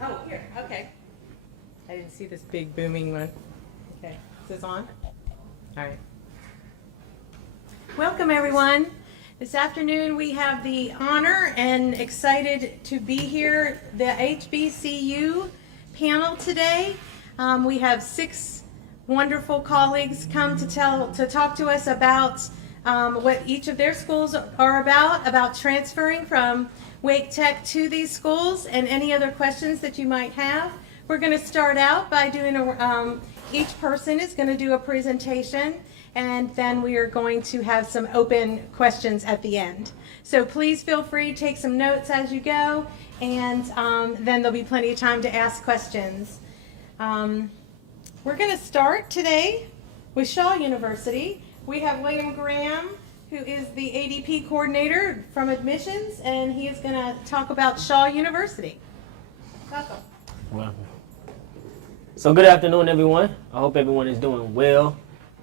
Oh, here, okay. I didn't see this big booming one. Okay, is this on? All right. Welcome, everyone. This afternoon we have the honor and excited to be here, the HBCU panel today. We have 6 wonderful colleagues come to talk to us about what each of their schools are about transferring from Wake Tech to these schools, and any other questions that you might have. We're going to start out by doing each person is going to do a presentation, and then we are going to have some open questions at the end. So please feel free to take some notes as you go, and then there'll be plenty of time to ask questions. We're going to start today with Shaw University. We have William Graham, who is the ADP coordinator from admissions, and he is going to talk about Shaw University. Welcome. Welcome. So good afternoon, everyone. I hope everyone is doing well.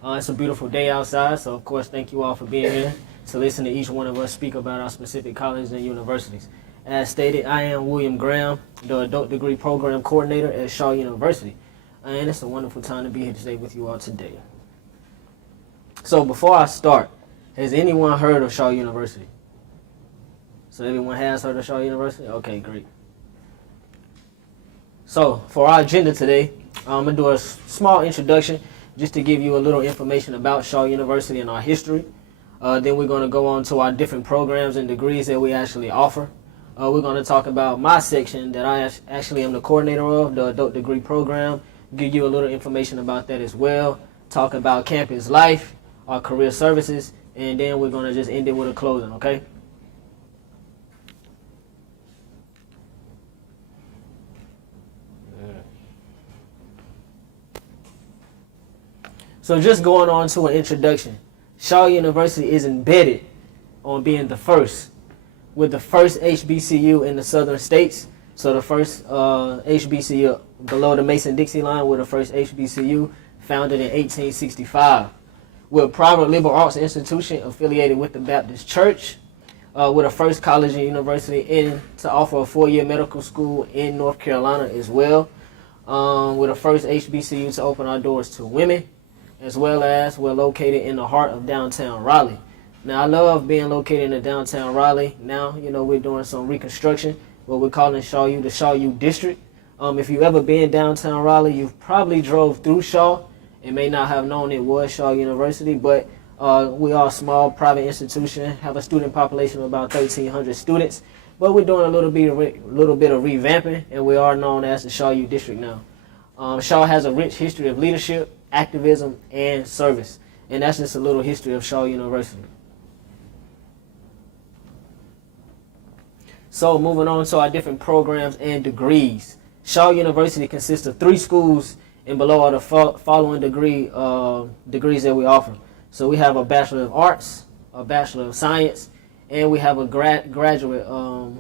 It's a beautiful day outside, so of course thank you all for being here to listen to each one of us speak about our specific colleges and universities. As stated, I am William Graham, the Adult Degree Program Coordinator at Shaw University, and it's a wonderful time to be here today with you all today. So before I start, has anyone heard of Shaw University? So everyone has heard of Shaw University? Okay, great. So for our agenda today, I'm going to do a small introduction just to give you a little information about Shaw University and our history. Then we're going to go on to our different programs and degrees that we actually offer. We're going to talk about my section that I actually am the coordinator of, the Adult Degree Program, give you a little information about that as well, talk about campus life, our career services, and then we're going to just end it with a closing, okay? So just going on to an introduction, Shaw University is embedded on being the first, with the first HBCU in the southern states. So the first HBCU below the Mason-Dixie line, we're the first HBCU founded in 1865. We're a private liberal arts institution affiliated with the Baptist Church. We're the first college and university to offer a 4-year medical school in North Carolina as well. We're the first HBCU to open our doors to women, as well as we're located in the heart of downtown Raleigh. Now, I love being located in the downtown Raleigh. Now, we're doing some reconstruction, what we're calling Shaw U, the Shaw U district. If you've ever been downtown Raleigh, you've probably drove through Shaw and may not have known it was Shaw University, but we are a small private institution, have a student population of about 1,300 students, but we're doing a little bit of revamping, and we are known as the Shaw U district now. Shaw has a rich history of leadership, activism, and service, and that's just a little history of Shaw University. So moving on to our different programs and degrees. Shaw University consists of 3 schools, and below are the following degrees that we offer. So we have a Bachelor of Arts, a Bachelor of Science, and we have a graduate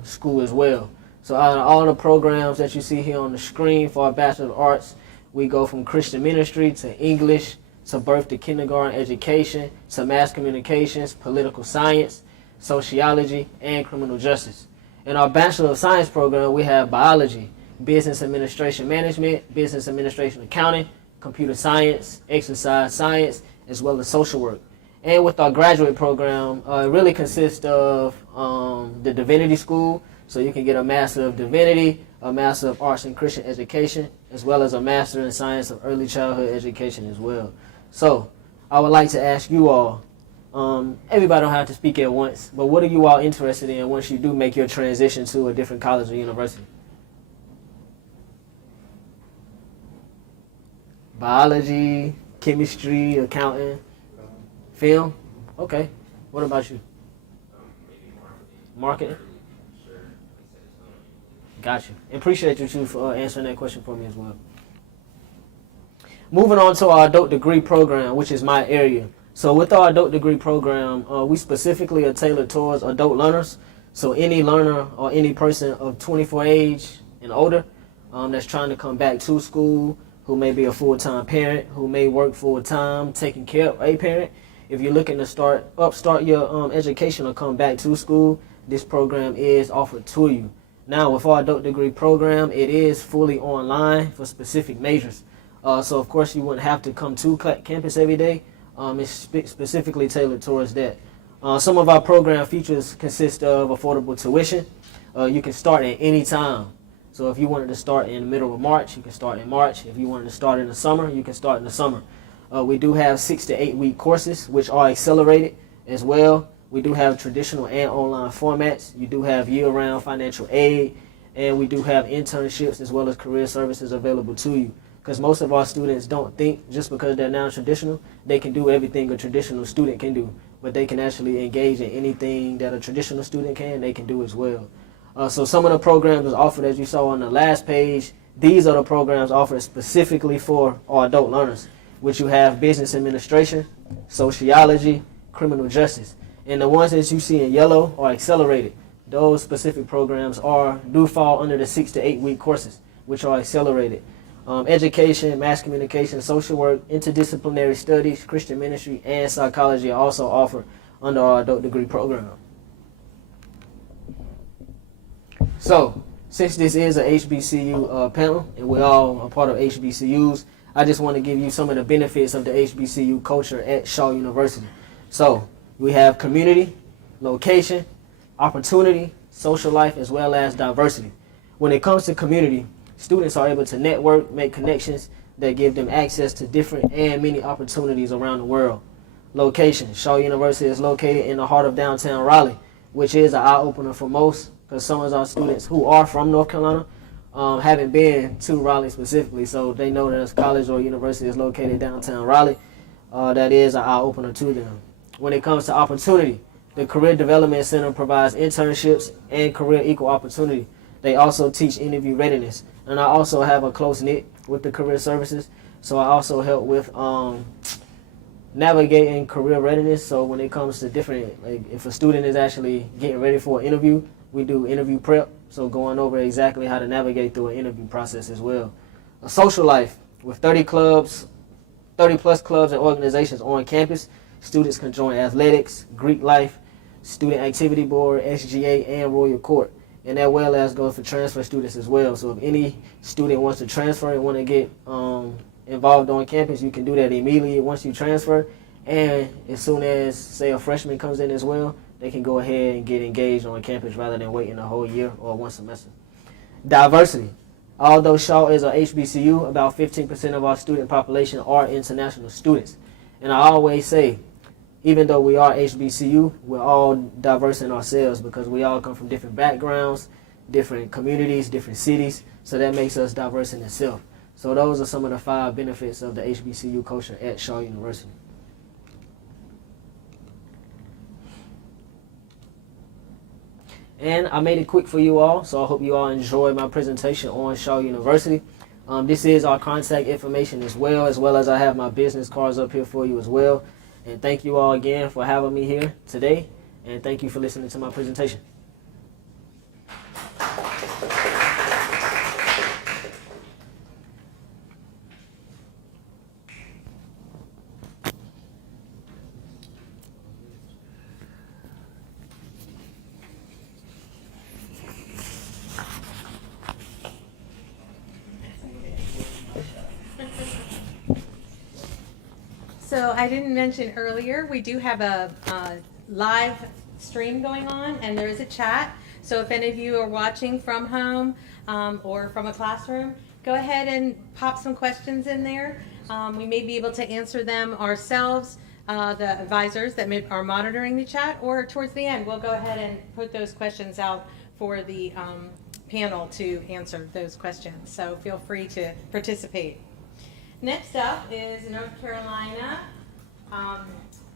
school as well. So out of all the programs that you see here on the screen for our Bachelor of Arts, we go from Christian ministry to English to birth to kindergarten education to mass communications, political science, sociology, and criminal justice. In our Bachelor of Science program, we have biology, business administration management, business administration accounting, computer science, exercise science, as well as social work. And with our graduate program, it really consists of the Divinity School, so you can get a Master of Divinity, a Master of Arts in Christian Education, as well as a Master in Science of Early Childhood Education as well. So I would like to ask you all, everybody don't have to speak at once, but what are you all interested in once you do make your transition to a different college or university? Biology, chemistry, accounting, film? Okay. What about you? Maybe Marketing? Sure. Got you. Appreciate you too for answering that question for me as well. Moving on to our adult degree program, which is my area. So with our adult degree program, we specifically are tailored towards adult learners. So any learner or any person of 24 age and older that's trying to come back to school, who may be a full-time parent, who may work full-time taking care of a parent. If you're looking to start your education or come back to school, this program is offered to you. Now, with our adult degree program, it is fully online for specific majors. So, of course, you wouldn't have to come to campus every day. It's specifically tailored towards that. Some of our program features consist of affordable tuition. You can start at any time. So if you wanted to start in the middle of March, you can start in March. If you wanted to start in the summer, you can start in the summer. We do have 6 to 8 week courses, which are accelerated as well. We do have traditional and online formats. You do have year-round financial aid, and we do have internships as well as career services available to you. Because most of our students don't think just because they're non-traditional, they can do everything a traditional student can do. But they can actually engage in anything that a traditional student can, they can do as well. So some of the programs offered, as you saw on the last page, these are the programs offered specifically for our adult learners, which you have business administration, sociology, criminal justice. And the ones that you see in yellow are accelerated. Those specific programs do fall under the 6 to 8 week courses, which are accelerated. Education, mass communication, social work, interdisciplinary studies, Christian ministry, and psychology are also offered under our adult degree program. So, since this is a HBCU panel, and we're all a part of HBCUs, I just want to give you some of the benefits of the HBCU culture at Shaw University. So, we have community, location, opportunity, social life, as well as diversity. When it comes to community, students are able to network, make connections that give them access to different and many opportunities around the world. Location, Shaw University is located in the heart of downtown Raleigh, which is an eye-opener for most, because some of our students who are from North Carolina haven't been to Raleigh specifically, so they know that a college or university is located downtown Raleigh. That is an eye-opener to them. When it comes to opportunity, the Career Development Center provides internships and career equal opportunity. They also teach interview readiness. And I also have a close knit with the career services, so I also help with navigating career readiness. So when it comes to different, like if a student is actually getting ready for an interview, we do interview prep, so going over exactly how to navigate through an interview process as well. A social life with 30 plus clubs and organizations on campus. Students can join athletics, Greek life, student activity board, SGA, and Royal Court. And that well as goes for transfer students as well. So if any student wants to transfer and want to get involved on campus, you can do that immediately once you transfer. And as soon as, say, a freshman comes in as well, they can go ahead and get engaged on campus rather than waiting a whole year or one semester. Diversity. Although Shaw is a HBCU, about 15% of our student population are international students. And I always say, even though we are HBCU, we're all diverse in ourselves because we all come from different backgrounds, different communities, different cities. So that makes us diverse in itself. So those are some of the 5 benefits of the HBCU culture at Shaw University. And I made it quick for you all, so I hope you all enjoyed my presentation on Shaw University. This is our contact information as well as I have my business cards up here for you as well. And thank you all again for having me here today, and thank you for listening to my presentation. So I didn't mention earlier, we do have a live stream going on, and there is a chat. So if any of you are watching from home or from a classroom, go ahead and pop some questions in there. We may be able to answer them ourselves, the advisors that are monitoring the chat, or towards the end, we'll go ahead and put those questions out for the panel to answer those questions. So feel free to participate. Next up is North Carolina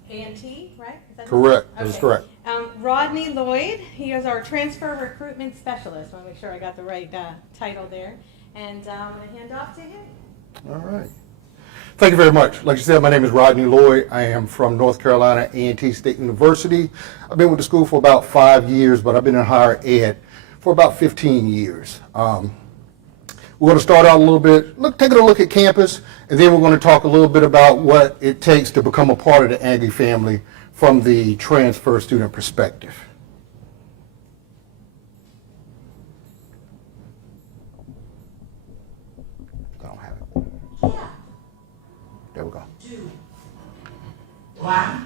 A&T, right? Is that Correct. Okay. That is correct. Rodney Lloyd, he is our transfer recruitment specialist. I want to make sure I got the right title there. And I'm going to hand off to him. All right. Thank you very much. Like you said, my name is Rodney Lloyd. I am from North Carolina A&T State University. I've been with the school for about 5 years, but I've been in higher ed for about 15 years. We're going to start out a little bit, taking a look at campus, and then we're going to talk a little bit about what it takes to become a part of the Aggie family from the transfer student perspective. Why?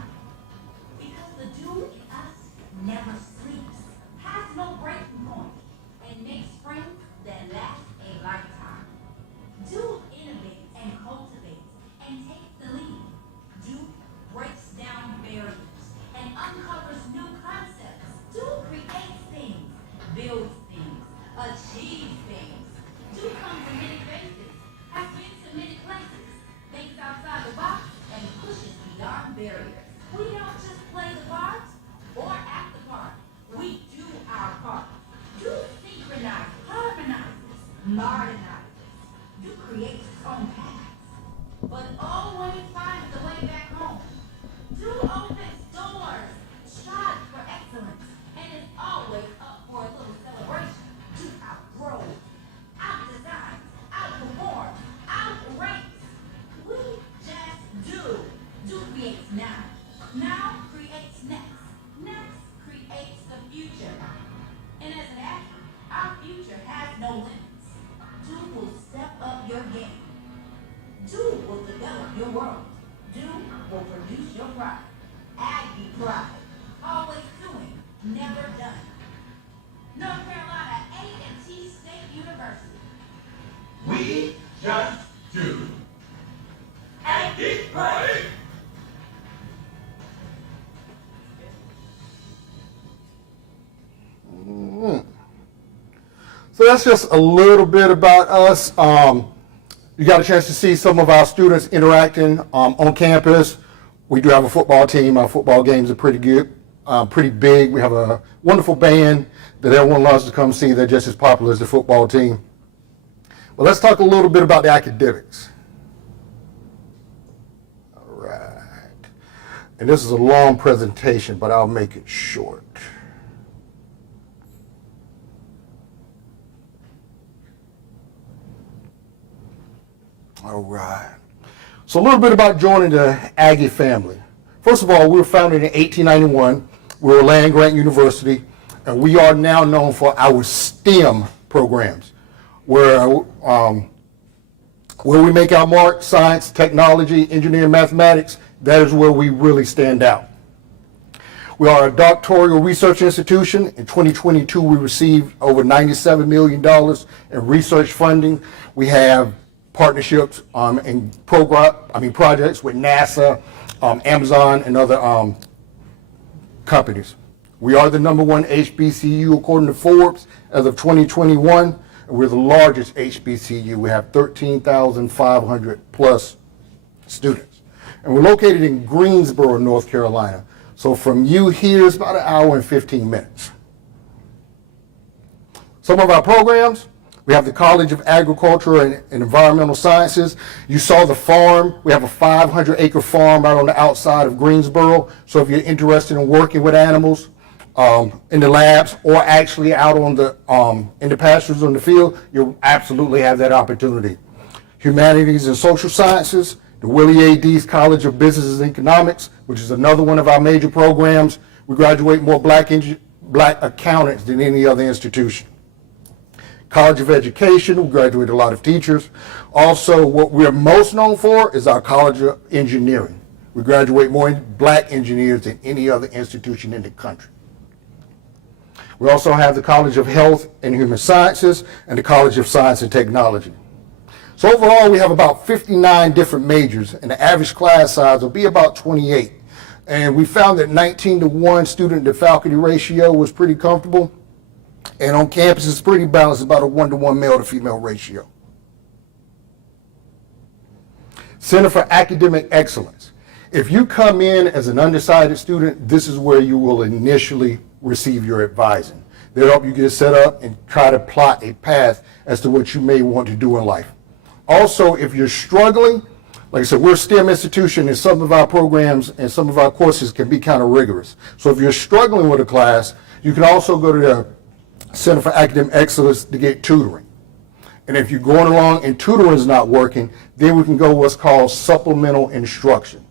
Because the dude in us never sleeps, has no breaking point, and makes friends that last a lifetime. Dude innovates and cultivates and takes the lead. Dude breaks down barriers and uncovers new concepts. Dude creates things, builds things, achieves things. Dude comes in many faces, has been to many places, thinks outside the box, and pushes beyond barriers. We don't just play the part or act the part. We do our part. Dude synchronizes, harmonizes, modernizes. Dude creates its own paths, but always finds the way back home. Dude opens doors, strives for excellence, and is always up for a little celebration. Dude outgrows, outdesigns, outperforms, outranks. We just do. Dude creates now. Now creates next. Next creates the future. And as an athlete, our future has no limits. Dude will step up your game. Dude will develop your world. Dude will produce your pride. Aggie pride. Always doing, never done. North Carolina A&T State University. We just do. And keep praying. So that's just a little bit about us. You got a chance to see some of our students interacting on campus. We do have a football team. Our football games are pretty good, pretty big. We have a wonderful band that everyone loves to come see. They're just as popular as the football team. But let's talk a little bit about the academics. All right. And this is a long presentation, but I'll make it short. All right. So a little bit about joining the Aggie family. First of all, we were founded in 1891. We're a land-grant university, and we are now known for our STEM programs, where we make our mark: science, technology, engineering, mathematics. That is where we really stand out. We are a doctoral research institution. In 2022, we received over $97 million in research funding. We have partnerships and projects with NASA, Amazon, and other companies. We are the #1 HBCU according to Forbes as of 2021, and we're the largest HBCU. We have 13,500 plus students. And we're located in Greensboro, North Carolina. So from you here, it's about an hour and 15 minutes. Some of our programs: we have the College of Agriculture and Environmental Sciences. You saw the farm. We have a 500-acre farm out on the outside of Greensboro. So if you're interested in working with animals in the labs, or actually out on the in the pastures on the field, you'll absolutely have that opportunity. Humanities and Social Sciences, the Willie A. Dees College of Business and Economics, which is another one of our major programs. We graduate more black accountants than any other institution. College of Education, we graduate a lot of teachers. Also, what we're most known for is our College of Engineering. We graduate more black engineers than any other institution in the country. We also have the College of Health and Human Sciences and the College of Science and Technology. So overall, we have about 59 different majors, and the average class size will be about 28. And we found that 19-to-1 student to faculty ratio was pretty comfortable. And on campus, it's pretty balanced, about a 1-to-1 male to female ratio. Center for Academic Excellence. If you come in as an undecided student, this is where you will initially receive your advising. They'll help you get set up and try to plot a path as to what you may want to do in life. Also, if you're struggling, like I said, we're a STEM institution, and some of our programs and some of our courses can be kind of rigorous. So if you're struggling with a class, you can also go to the Center for Academic Excellence to get tutoring. And if you're going along and tutoring is not working, then we can go what's called supplemental instruction.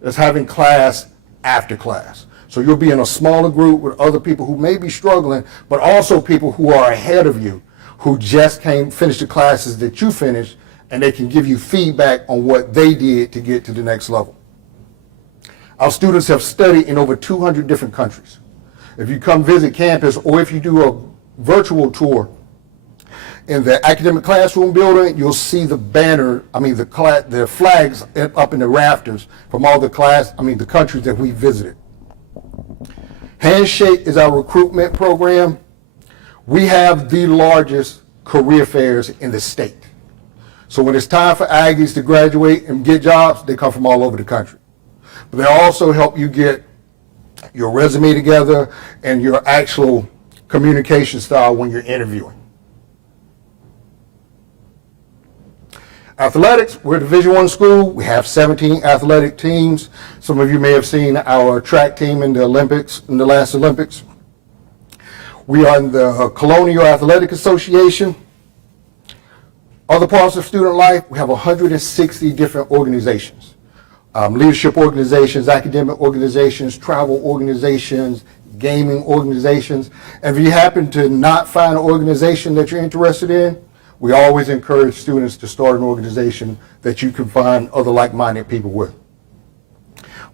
That's having class after class. So you'll be in a smaller group with other people who may be struggling, but also people who are ahead of you, who just finish the classes that you finished, and they can give you feedback on what they did to get to the next level. Our students have studied in over 200 different countries. If you come visit campus or if you do a virtual tour in the academic classroom building, you'll see the the flags up in the rafters from all the countries that we visited. Handshake is our recruitment program. We have the largest career fairs in the state. So when it's time for Aggies to graduate and get jobs, they come from all over the country. But they also help you get your resume together and your actual communication style when you're interviewing. Athletics, we're a Division I school. We have 17 athletic teams. Some of you may have seen our track team in the Olympics, in the last Olympics. We are in the Colonial Athletic Association. Other parts of student life, we have 160 different organizations. Leadership organizations, academic organizations, travel organizations, gaming organizations. And if you happen to not find an organization that you're interested in, we always encourage students to start an organization that you can find other like-minded people with.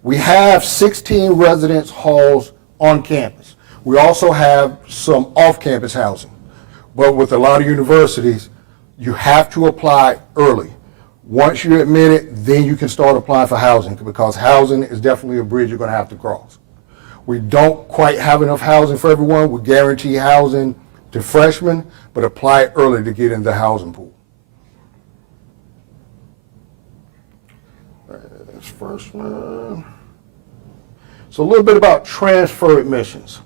We have 16 residence halls on campus. We also have some off-campus housing. But with a lot of universities, you have to apply early. Once you're admitted, then you can start applying for housing, because housing is definitely a bridge you're going to have to cross. We don't quite have enough housing for everyone. We guarantee housing to freshmen, but apply early to get in the housing pool. That's freshman. So a little bit about transfer admissions.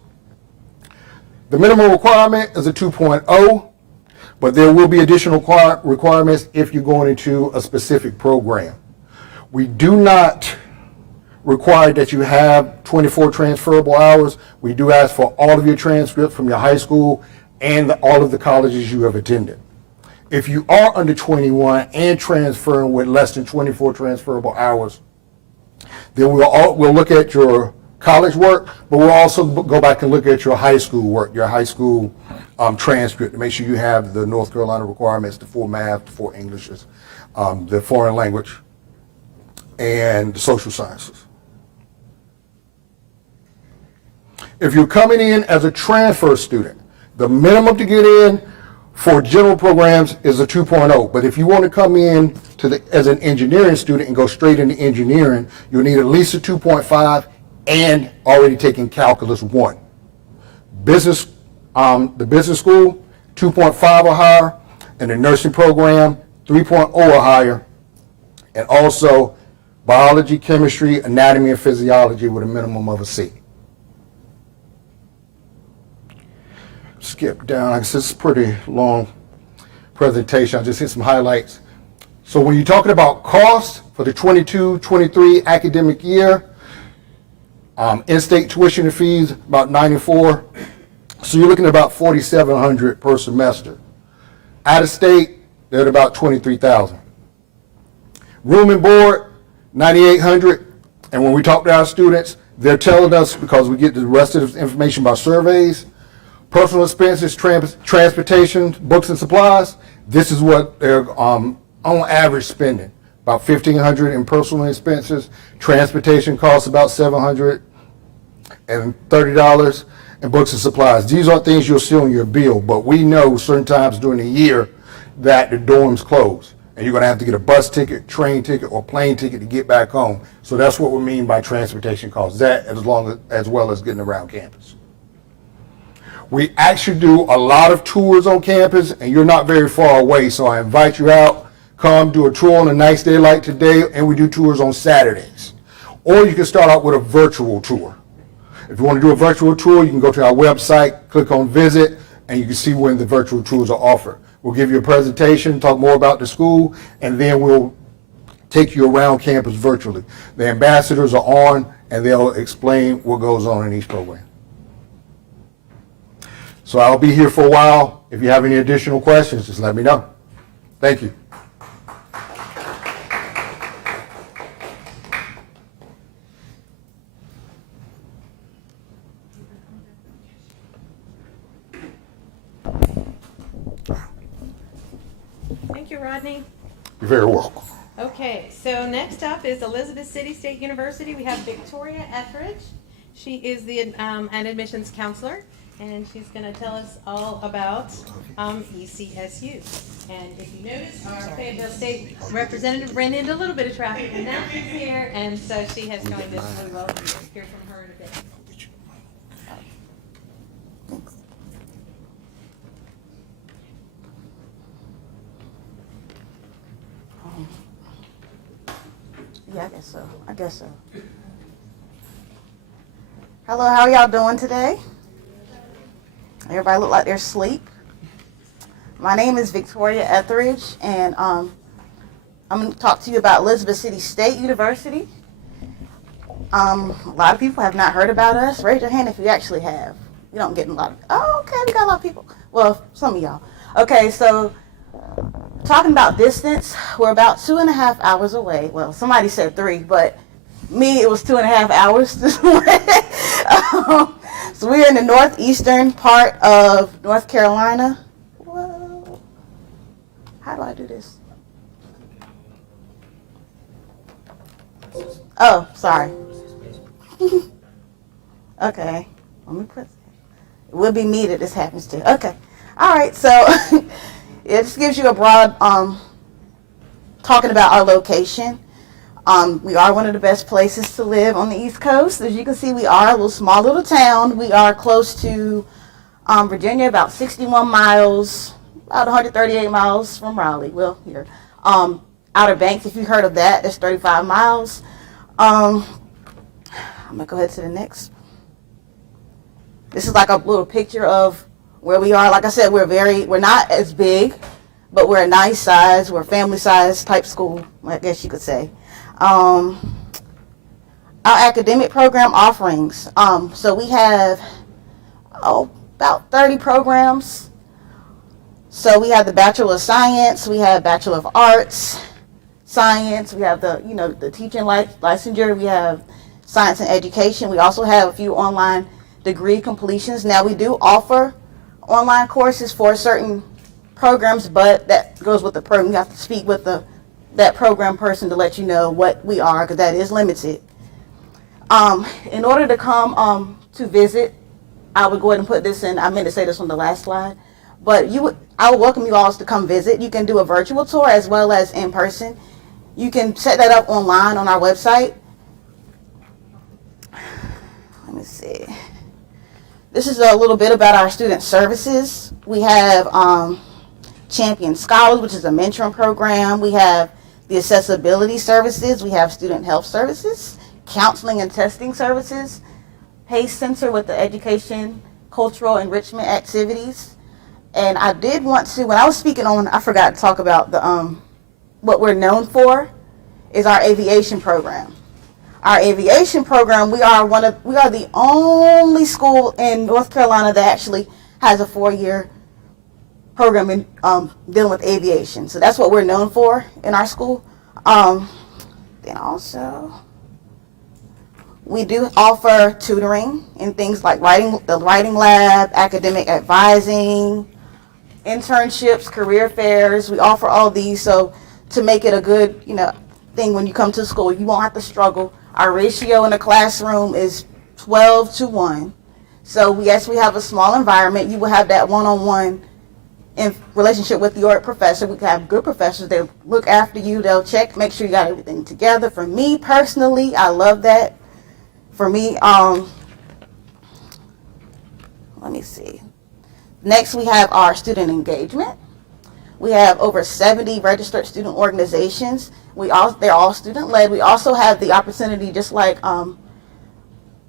The minimum requirement is a 2.0, but there will be additional requirements if you're going into a specific program. We do not require that you have 24 transferable hours. We do ask for all of your transcripts from your high school and all of the colleges you have attended. If you are under 21 and transferring with less than 24 transferable hours, then we'll look at your college work, but we'll also go back and look at your high school work, your high school transcript, to make sure you have the North Carolina requirements, the 4 math, the 4 Englishes, the foreign language, and the social sciences. If you're coming in as a transfer student, the minimum to get in for general programs is a 2.0. But if you want to come in as an engineering student and go straight into engineering, you'll need at least a 2.5 and already taking Calculus 1. Business, the business school, 2.5 or higher, and the nursing program, 3.0 or higher, and also biology, chemistry, anatomy, and physiology with a minimum of a C. Skip down, like I said, it's a pretty long presentation. I just hit some highlights. So when you're talking about cost for the 22-23 academic year, in-state tuition and fees about $94. So you're looking at about $4,700 per semester. Out of state, they're at about $23,000. Room and board, $9,800. And when we talk to our students, they're telling us, because we get the rest of the information by surveys, personal expenses, transportation, books and supplies, this is what they're on average spending. About $1,500 in personal expenses. Transportation costs about $730, and books and supplies. These are things you'll see on your bill, but we know certain times during the year that the dorms close, and you're going to have to get a bus ticket, train ticket, or plane ticket to get back home. So that's what we mean by transportation costs, that as well as getting around campus. We actually do a lot of tours on campus, and you're not very far away, so I invite you out. Come do a tour on a nice day like today, and we do tours on Saturdays. Or you can start out with a virtual tour. If you want to do a virtual tour, you can go to our website, click on visit, and you can see when the virtual tours are offered. We'll give you a presentation, talk more about the school, and then we'll take you around campus virtually. The ambassadors are on, and they'll explain what goes on in each program. So I'll be here for a while. If you have any additional questions, just let me know. Thank you. Thank you, Rodney. You're very welcome. Okay, so next up is Elizabeth City State University. We have Victoria Etheridge. She is the an admissions counselor, and she's going to tell us all about ECSU. And if you notice, our Fayetteville State Representative ran into a little bit of traffic, and now she's here, and so she has joined us. We will hear from her in a bit. Yeah, I guess so. Hello, how are y'all doing today? Everybody look like they're asleep. My name is Victoria Etheridge, and I'm going to talk to you about Elizabeth City State University. A lot of people have not heard about us. Raise your hand if you actually have. We don't get a lot of, oh, okay, we got a lot of people. Well, some of y'all. Okay, so talking about distance, we're about 2.5 hours away. Well, somebody said 3, but me, it was 2.5 hours this morning. So we're in the northeastern part of North Carolina. Whoa. How do I do this? Oh, sorry. Okay. Let me put it. It will be me that this happens to. Okay. All right. So it just gives you a broad talking about our location. We are one of the best places to live on the East Coast. As you can see, we are a little small little town. We are close to Virginia, about 61 miles, about 138 miles from Raleigh. Well, here. Outer Banks, if you've heard of that, that's 35 miles. I'm going to go ahead to the next. This is like a little picture of where we are. Like I said, we're not as big, but we're a nice size. We're a family size type school, I guess you could say. Our academic program offerings. So we have about 30 programs. So we have the Bachelor of Science, we have Bachelor of Arts, Science, we have the teaching licensure, we have Science and Education. We also have a few online degree completions. Now we do offer online courses for certain programs, but that goes with the program. You have to speak with that program person to let you know what we are, because that is limited. In order to come to visit, I would go ahead and put this in. I meant to say this on the last slide, but I would welcome you all to come visit. You can do a virtual tour as well as in person. You can set that up online on our website. Let me see. This is a little bit about our student services. We have Champion Scholars, which is a mentoring program. We have the accessibility services. We have student health services, counseling and testing services, PACE Center with the education, cultural enrichment activities. And I did want to, when I was speaking on, I forgot to talk about the what we're known for is our aviation program. Our aviation program, we are the only school in North Carolina that actually has a 4-year program in dealing with aviation. So that's what we're known for in our school. Then also, we do offer tutoring in things like the writing lab, academic advising, internships, career fairs. We offer all these so to make it a good, thing when you come to school. You won't have to struggle. Our ratio in the classroom is 12-1. So yes, we have a small environment. You will have that one-on-one in relationship with your professor. We have good professors. They'll look after you. They'll check, make sure you got everything together. For me personally, I love that. For me, let me see. Next, we have our student engagement. We have over 70 registered student organizations. They're all student-led. We also have the opportunity, just like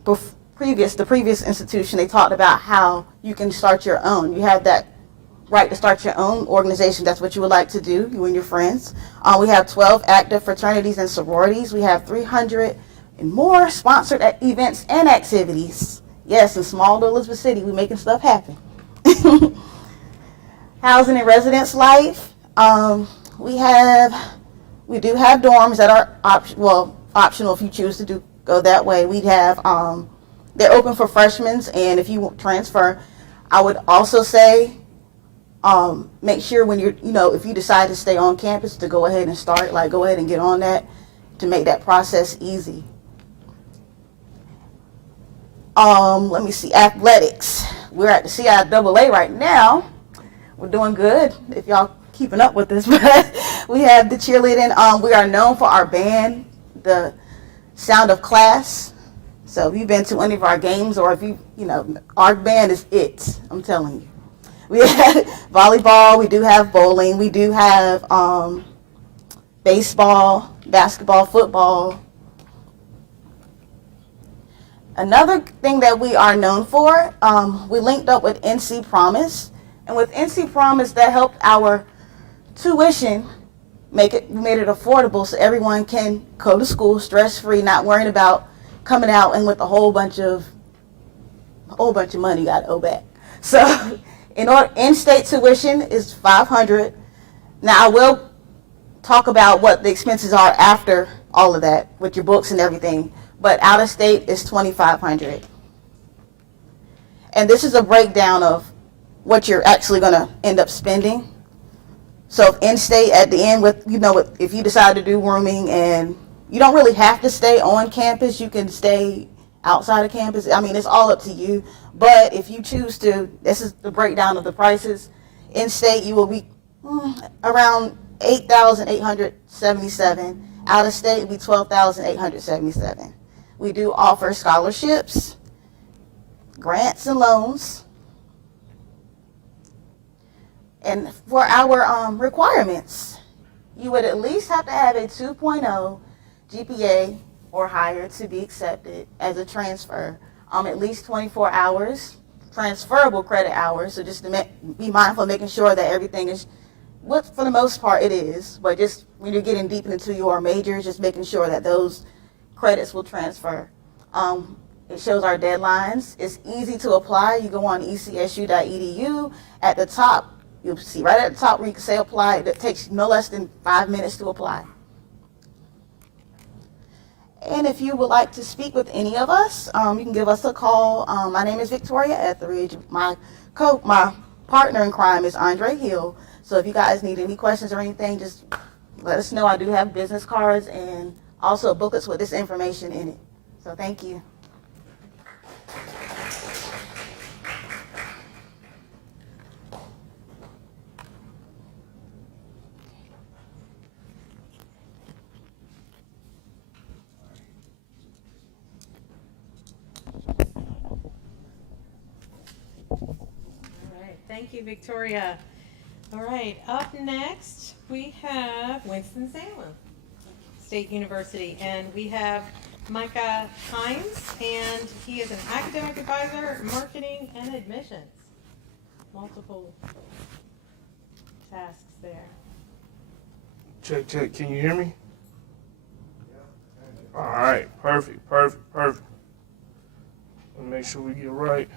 the previous institution, they talked about how you can start your own. You have that right to start your own organization. That's what you would like to do, you and your friends. We have 12 active fraternities and sororities. We have 300 and more sponsored events and activities. Yes, in small little Elizabeth City, we're making stuff happen. Housing and residence life. We do have dorms that are optional if you choose to go that way. We have they're open for freshmen, and if you transfer, I would also say Make sure when you're, if you decide to stay on campus, to go ahead and start, go ahead and get on that to make that process easy. Let me see, athletics. We're at the CIAA right now. We're doing good, if y'all keeping up with this. But we have the cheerleading. We are known for our band, the Sound of Class. So if you've been to any of our games, or if our band is it, I'm telling you. We have volleyball, we do have bowling, we do have baseball, basketball, football. Another thing that we are known for, we linked up with NC Promise. And with NC Promise, that helped our tuition, we made it affordable so everyone can go to school stress-free, not worrying about coming out and with a whole bunch of money you got to owe back. So in-state tuition is $500. Now I will talk about what the expenses are after all of that with your books and everything, but out of state is $2,500. And this is a breakdown of what you're actually going to end up spending. So in-state at the end, if you decide to do rooming, and you don't really have to stay on campus, you can stay outside of campus. I mean, it's all up to you. But if you choose to, this is the breakdown of the prices. In-state, you will be around $8,877. Out of state, it will be $12,877. We do offer scholarships, grants, and loans. And for our requirements, you would at least have to have a 2.0 GPA or higher to be accepted as a transfer. At least 24 hours, transferable credit hours. So just to be mindful of making sure that everything is, what for the most part it is, but just when you're getting deep into your majors, just making sure that those credits will transfer. It shows our deadlines. It's easy to apply. You go on ecsu.edu. At the top, you'll see right at the top where you can say apply. It takes no less than 5 minutes to apply. And if you would like to speak with any of us, you can give us a call. My name is Victoria Etheridge. My partner in crime is Andre Hill. So if you guys need any questions or anything, just let us know. I do have business cards and also booklets with this information in it. So thank you. Thank you, Victoria. All right, up next we have Winston-Salem State University, and we have Micah Hines, and he is an academic advisor, marketing, and admissions. Multiple tasks there. Check, check. Can you hear me? All right. Perfect. Let me make sure we get right.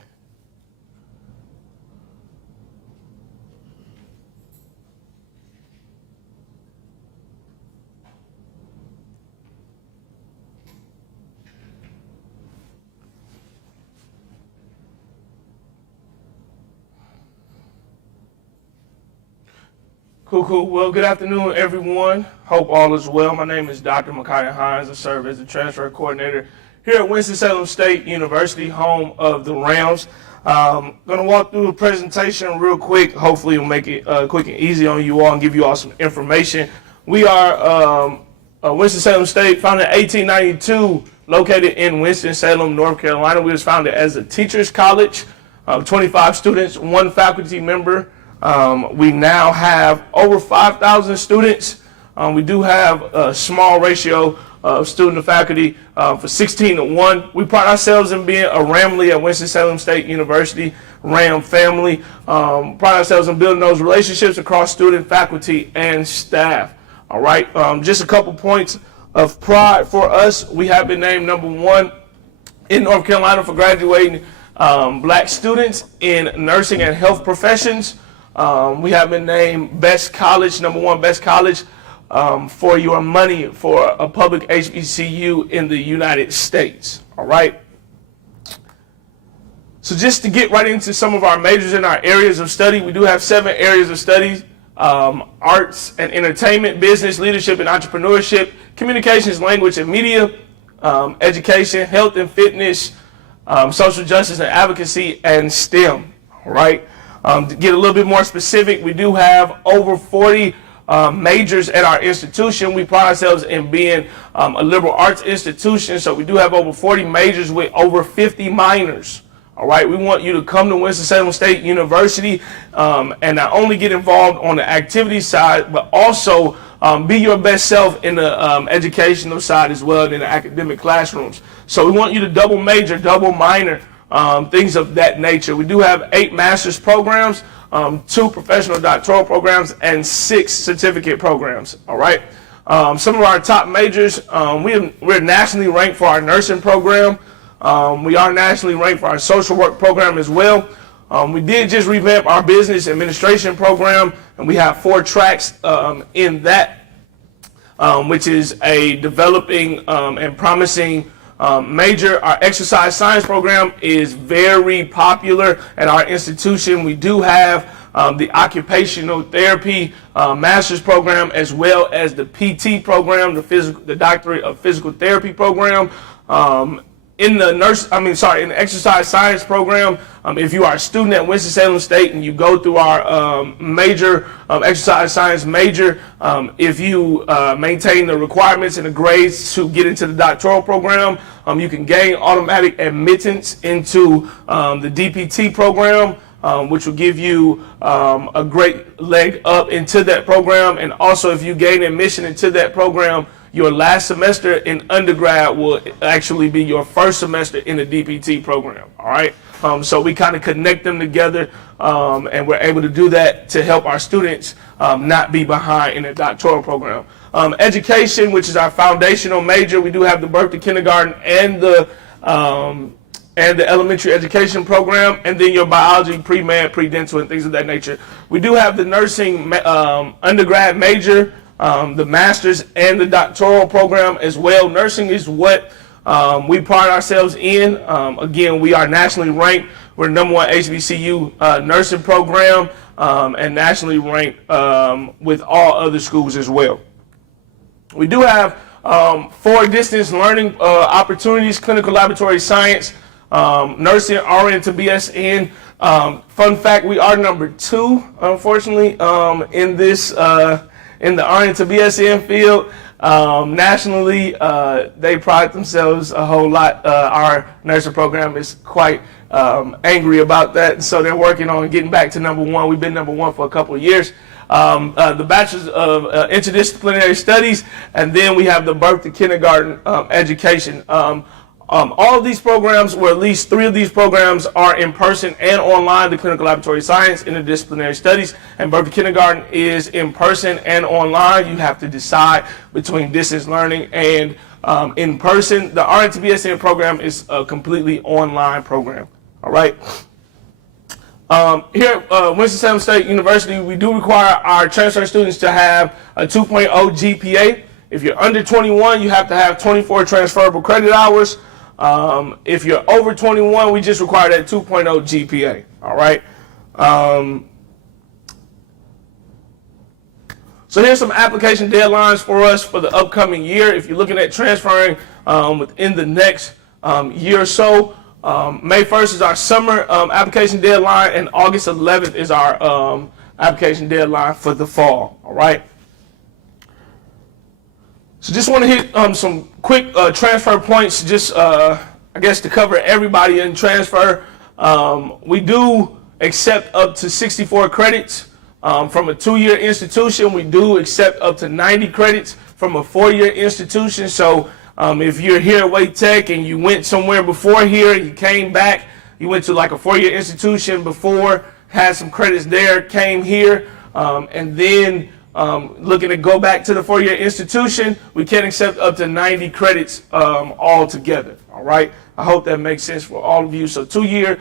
Cool. Well, good afternoon, everyone. Hope all is well. My name is Dr. Micaiah Hines. I serve as the transfer coordinator here at Winston-Salem State University, home of the Rams. Going to walk through a presentation real quick. Hopefully, it'll make it quick and easy on you all and give you all some information. We are Winston-Salem State, founded in 1892, located in Winston-Salem, North Carolina. We was founded as a teacher's college, 25 students, 1 faculty member. We now have over 5,000 students. We do have a small ratio of student to faculty for 16-1. We pride ourselves in being a Ramley at Winston-Salem State University, Ram family. Pride ourselves in building those relationships across student, faculty, and staff. All right, just a couple points of pride for us. We have been named #1 in North Carolina for graduating black students in nursing and health professions. We have been named best college, #1 best college for your money for a public HBCU in the United States. All right. So just to get right into some of our majors and our areas of study, we do have 7 areas of study: arts and entertainment, business, leadership and entrepreneurship, communications, language and media, education, health and fitness, social justice and advocacy, and STEM. All right. To get a little bit more specific, we do have over 40 majors at our institution. We pride ourselves in being a liberal arts institution, so we do have over 40 majors with over 50 minors. All right, we want you to come to Winston-Salem State University and not only get involved on the activity side, but also be your best self in the educational side as well, in the academic classrooms. So we want you to double major, double minor, things of that nature. We do have 8 master's programs, 2 professional doctoral programs, and 6 certificate programs. All right. Some of our top majors, we're nationally ranked for our nursing program. We are nationally ranked for our social work program as well. We did just revamp our business administration program, and we have 4 tracks in that, which is a developing and promising major. Our exercise science program is very popular at our institution. We do have the occupational therapy master's program, as well as the PT program, the doctorate of physical therapy program. In the exercise science program, if you are a student at Winston-Salem State and you go through our major exercise science major, if you maintain the requirements and the grades to get into the doctoral program, you can gain automatic admittance into the DPT program, which will give you a great leg up into that program. And also, if you gain admission into that program, your last semester in undergrad will actually be your first semester in the DPT program. All right. So we kind of connect them together, and we're able to do that to help our students not be behind in the doctoral program. Education, which is our foundational major, we do have the birth to kindergarten and the elementary education program, and then your biology, pre-med, pre-dental, and things of that nature. We do have the nursing undergrad major, the master's, and the doctoral program as well. Nursing is what we pride ourselves in. Again, we are nationally ranked. We're the #1 HBCU nursing program, and nationally ranked with all other schools as well. We do have 4 distance learning opportunities: clinical laboratory science, nursing, RN to BSN. Fun fact, we are #2, unfortunately, in this in the RN to BSN field. Nationally, they pride themselves a whole lot. Our nursing program is quite angry about that, so they're working on getting back to #1. We've been #1 for a couple of years. The Bachelor's of Interdisciplinary Studies, and then we have the birth to kindergarten education. All of these programs, or at least 3 of these programs, are in person and online. The clinical laboratory science, interdisciplinary studies, and birth to kindergarten is in person and online. You have to decide between distance learning and in person. The RN to BSN program is a completely online program. All right. Here at Winston-Salem State University, we do require our transfer students to have a 2.0 GPA. If you're under 21, you have to have 24 transferable credit hours. If you're over 21, we just require that 2.0 GPA. All right. So here's some application deadlines for us for the upcoming year. If you're looking at transferring within the next year or so, May 1st is our summer application deadline, and August 11th is our application deadline for the fall. All right. So just want to hit some quick transfer points, just I guess to cover everybody in transfer. We do accept up to 64 credits from a 2-year institution. We do accept up to 90 credits from a 4-year institution. So if you're here at Wake Tech and you went somewhere before here, you came back, you went to like a 4-year institution before, had some credits there, came here, and then looking to go back to the 4-year institution, we can accept up to 90 credits all together. All right. I hope that makes sense for all of you. So 2-year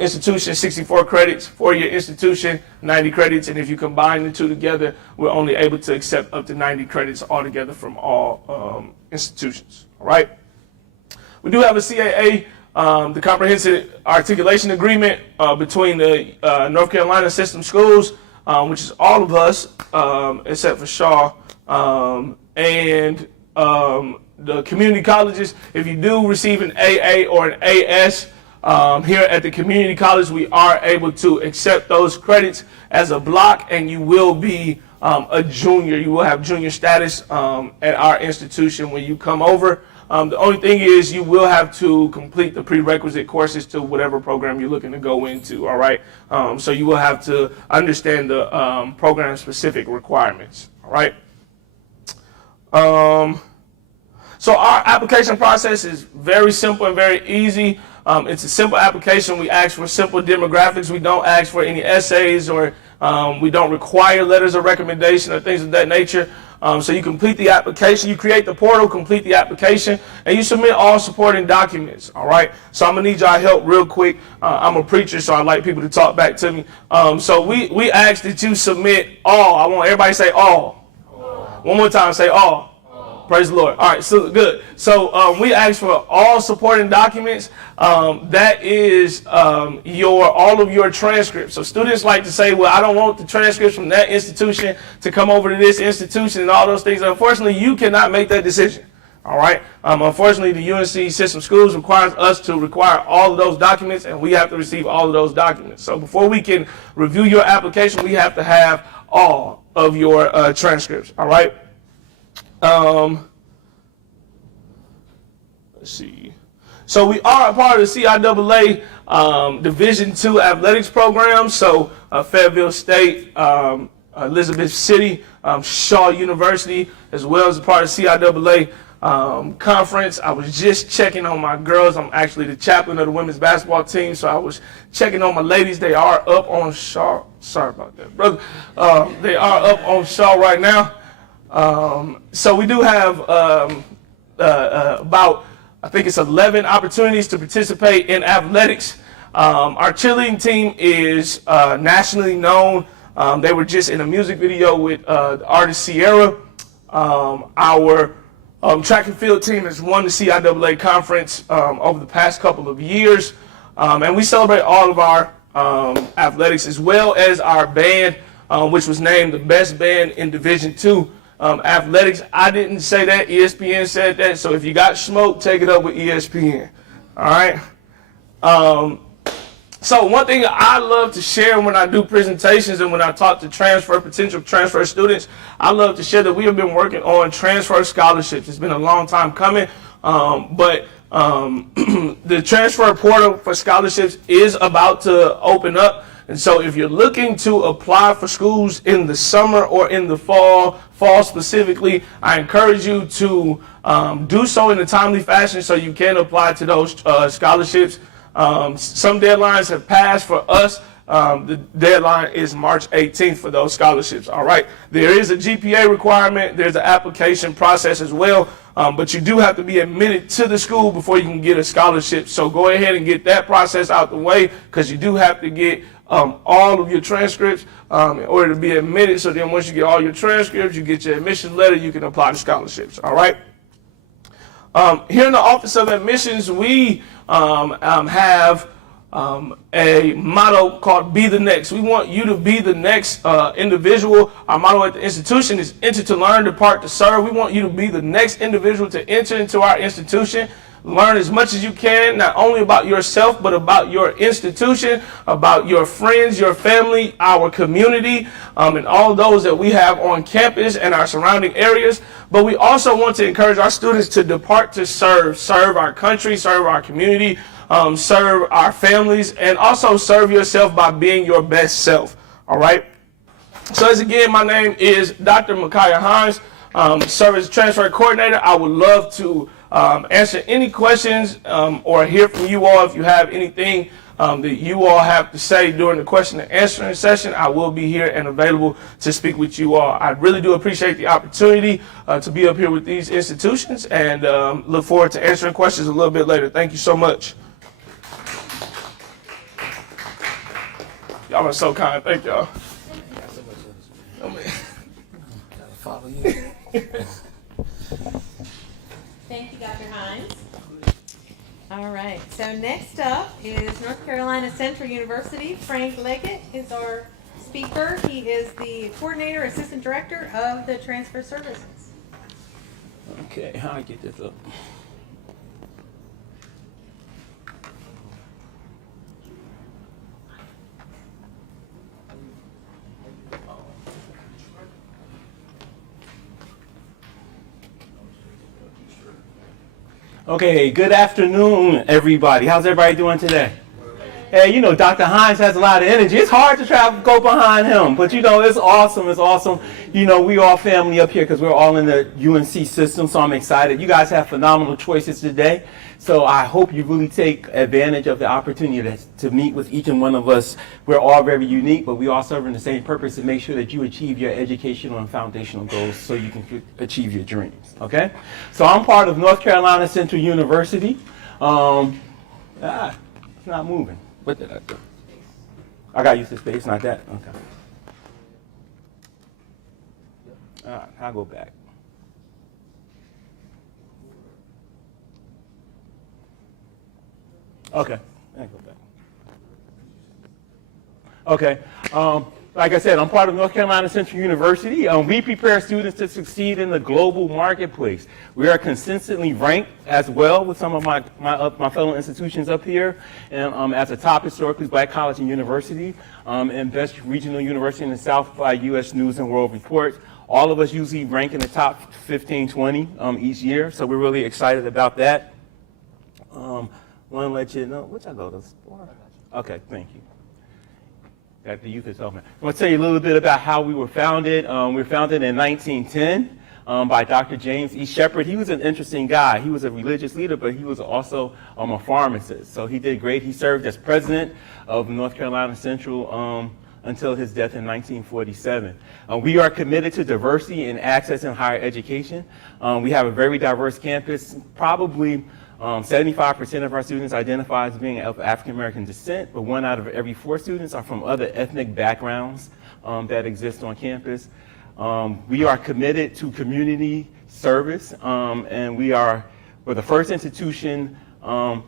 institution, 64 credits, 4-year institution, 90 credits. And if you combine the 2 together, we're only able to accept up to 90 credits altogether from all institutions. All right. We do have a CAA the comprehensive articulation agreement between the North Carolina system schools, which is all of us except for Shaw, and the community colleges. If you do receive an AA or an AS here at the community college, we are able to accept those credits as a block, and you will be a junior. You will have junior status at our institution when you come over. The only thing is you will have to complete the prerequisite courses to whatever program you're looking to go into, all right? So you will have to understand the program-specific requirements, all right? So our application process is very simple and very easy. It's a simple application. We ask for simple demographics. We don't ask for any essays, or we don't require letters of recommendation or things of that nature. So you complete the application, you create the portal, complete the application, and you submit all supporting documents, all right? So I'm going to need y'all help real quick. I'm a preacher, so I like people to talk back to me. So we ask that you submit all. I want everybody to say all. One more time, say all. Praise the Lord. All right, so good. So we ask for all supporting documents. That is all of your transcripts. So students like to say, well, I don't want the transcripts from that institution to come over to this institution and all those things. Unfortunately, you cannot make that decision. All right. Unfortunately, the UNC System Schools requires us to require all of those documents, and we have to receive all of those documents. So before we can review your application, we have to have all of your transcripts. All right. Let's see. So we are a part of the CIAA Division II athletics program. So Fayetteville State, Elizabeth City, Shaw University, as well as a part of CIAA conference. I was just checking on my girls. I'm actually the chaplain of the women's basketball team, so I was checking on my ladies. They are up on Shaw. Sorry about that, brother. They are up on Shaw right now. So we do have about, I think it's 11 opportunities to participate in athletics. Our cheerleading team is nationally known. They were just in a music video with the artist Sierra. Our track and field team has won the CIAA conference over the past couple of years. And we celebrate all of our athletics, as well as our band, which was named the best band in Division II. Athletics, I didn't say that, ESPN said that, so if you got smoke, take it up with ESPN, all right? So one thing I love to share when I do presentations and when I talk to potential transfer students, I love to share that we have been working on transfer scholarships. It's been a long time coming, but the transfer portal for scholarships is about to open up. And so if you're looking to apply for schools in the summer or in the fall specifically, I encourage you to do so in a timely fashion so you can apply to those scholarships. Some deadlines have passed for us. The deadline is March 18th for those scholarships, all right? There is a GPA requirement. There's an application process as well, but you do have to be admitted to the school before you can get a scholarship. So go ahead and get that process out the way, because you do have to get all of your transcripts in order to be admitted. So then once you get all your transcripts, you get your admission letter, you can apply to scholarships, all right? Here in the Office of Admissions, we have a motto called Be the Next. We want you to be the next individual. Our motto at the institution is Enter to Learn, Depart to Serve. We want you to be the next individual to enter into our institution. Learn as much as you can, not only about yourself, but about your institution, about your friends, your family, our community, and all those that we have on campus and our surrounding areas. But we also want to encourage our students to depart to serve our country, serve our community, serve our families, and also serve yourself by being your best self. All right? So as again, my name is Dr. Micaiah Hines, Service Transfer Coordinator. I would love to answer any questions or hear from you all. If you have anything that you all have to say during the question and answering session, I will be here and available to speak with you all. I really do appreciate the opportunity to be up here with these institutions, and look forward to answering questions a little bit later. Thank you so much. Y'all are so kind. Thank y'all. Oh, man. Gotta follow you. Thank you, Dr. Hines. All right, so next up is North Carolina Central University. Frank Leggett is our speaker. He is the coordinator, assistant director of the transfer services. Okay, how I get this up? Okay, good afternoon, everybody. How's everybody doing today? Hey, you know, Dr. Hines has a lot of energy. It's hard to go behind him, but you know, it's awesome. It's awesome. You know, we all family up here because we're all in the UNC system, so I'm excited. You guys have phenomenal choices today, so I hope you really take advantage of the opportunity to meet with each and one of us. We're all very unique, but we all serving the same purpose to make sure that you achieve your educational and foundational goals so you can achieve your dreams, okay? So I'm part of North Carolina Central University. It's not moving. What did I do? I got used to space, not that. Okay. All right, I'll go back. Okay, I'll go back. Okay. Like I said, I'm part of North Carolina Central University. We prepare students to succeed in the global marketplace. We are consistently ranked as well with some of my fellow institutions up here, and as a top historically black college and university, and best regional university in the South by U.S. News and World Report. All of us usually rank in the top 15, 20 each year, so we're really excited about that. Want to let you know, which I go to? Okay, thank you. Got the youth itself. I want to tell you a little bit about how we were founded. We were founded in 1910 by Dr. James E. Shepard. He was an interesting guy. He was a religious leader, but he was also a pharmacist. So he did great. He served as president of North Carolina Central until his death in 1947. We are committed to diversity and access in higher education. We have a very diverse campus. Probably 75% of our students identify as being of African American descent, but 1 out of every 4 students are from other ethnic backgrounds that exist on campus. We are committed to community service, and we're the first institution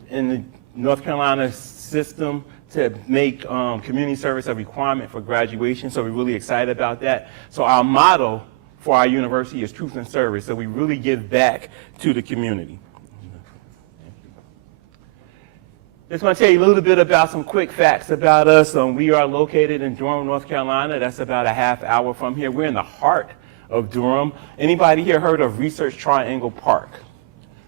in the North Carolina system to make community service a requirement for graduation, so we're really excited about that. So our motto for our university is truth and service, so we really give back to the community. Just want to tell you a little bit about some quick facts about us. We are located in Durham, North Carolina. That's about a half hour from here. We're in the heart of Durham. Anybody here heard of Research Triangle Park?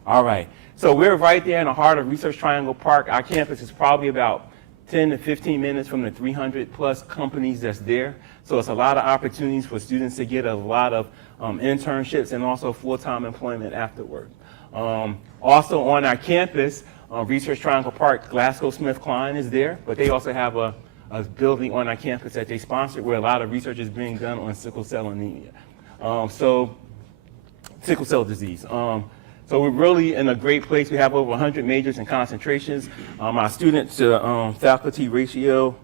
All right. So we're right there in the heart of Research Triangle Park. Our campus is probably about 10 to 15 minutes from the 300 plus companies that's there. So it's a lot of opportunities for students to get a lot of internships and also full-time employment afterward. Also on our campus, Research Triangle Park, GlaxoSmithKline is there, but they also have a building on our campus that they sponsored where a lot of research is being done on sickle cell anemia. Sickle cell disease. So we're really in a great place. We have over 100 majors and concentrations. Our student to faculty ratio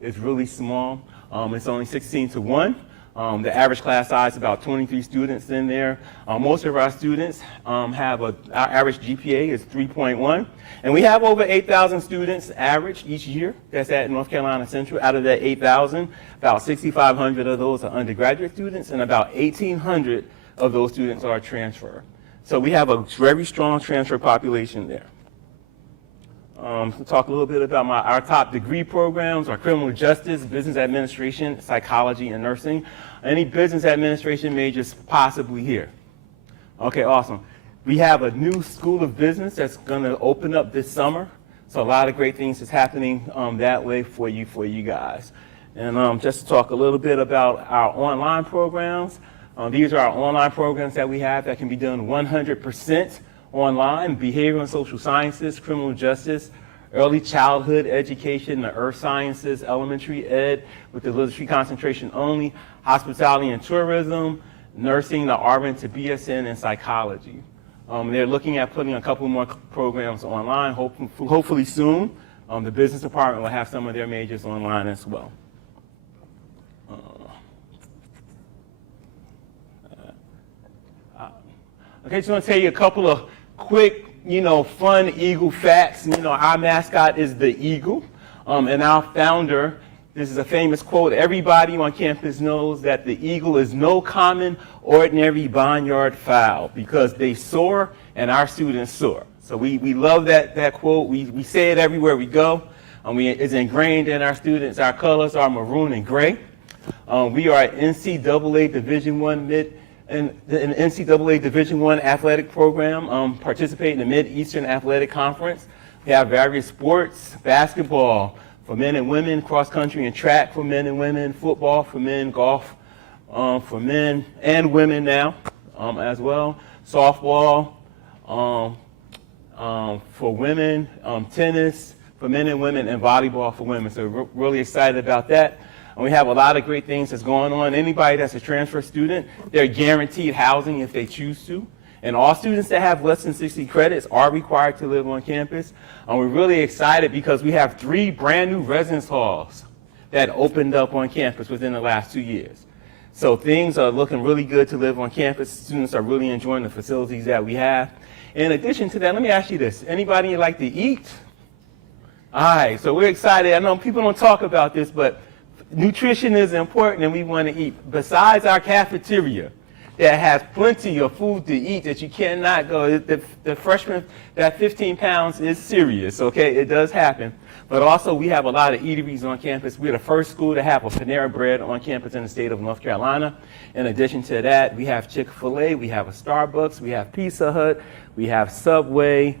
is really small. It's only 16 to 1. The average class size is about 23 students in there. Most of our students have our average GPA is 3.1. And we have over 8,000 students average each year that's at North Carolina Central. Out of that 8,000, about 6,500 of those are undergraduate students, and about 1,800 of those students are transfer. So we have a very strong transfer population there. To talk a little bit about our top degree programs, our criminal justice, business administration, psychology, and nursing. Any business administration majors possibly here? Okay, awesome. We have a new school of business that's going to open up this summer. So a lot of great things is happening that way for you guys. And just to talk a little bit about our online programs. These are our online programs that we have that can be done 100% online: behavioral and social sciences, criminal justice, early childhood education, the earth sciences, elementary ed with the literacy concentration only, hospitality and tourism, nursing, the RN to BSN, and psychology. They're looking at putting a couple more programs online, hopefully soon. The business department will have some of their majors online as well. Okay, just want to tell you a couple of quick fun Eagle facts. Our mascot is the Eagle, and our founder, this is a famous quote, everybody on campus knows that the Eagle is no common, ordinary barnyard fowl because they soar and our students soar. So we love that quote. We say it everywhere we go. It's ingrained in our students. Our colors are maroon and gray. We are an NCAA Division I athletic program, participate in the Mid-Eastern Athletic Conference. We have various sports, basketball for men and women, cross country and track for men and women, football for men, golf for men and women now as well, softball for women, tennis for men and women, and volleyball for women. So we're really excited about that. And we have a lot of great things that's going on. Anybody that's a transfer student, they're guaranteed housing if they choose to. And all students that have less than 60 credits are required to live on campus. And we're really excited because we have 3 brand new residence halls that opened up on campus within the last 2 years. So things are looking really good to live on campus. Students are really enjoying the facilities that we have. In addition to that, let me ask you this. Anybody like to eat? All right, so we're excited. I know people don't talk about this, but nutrition is important and we want to eat. Besides our cafeteria that has plenty of food to eat that you cannot go, the freshman, that 15 pounds is serious, okay? It does happen. But also we have a lot of eateries on campus. We're the first school to have a Panera Bread on campus in the state of North Carolina. In addition to that, we have Chick-fil-A, we have a Starbucks, we have Pizza Hut, we have Subway,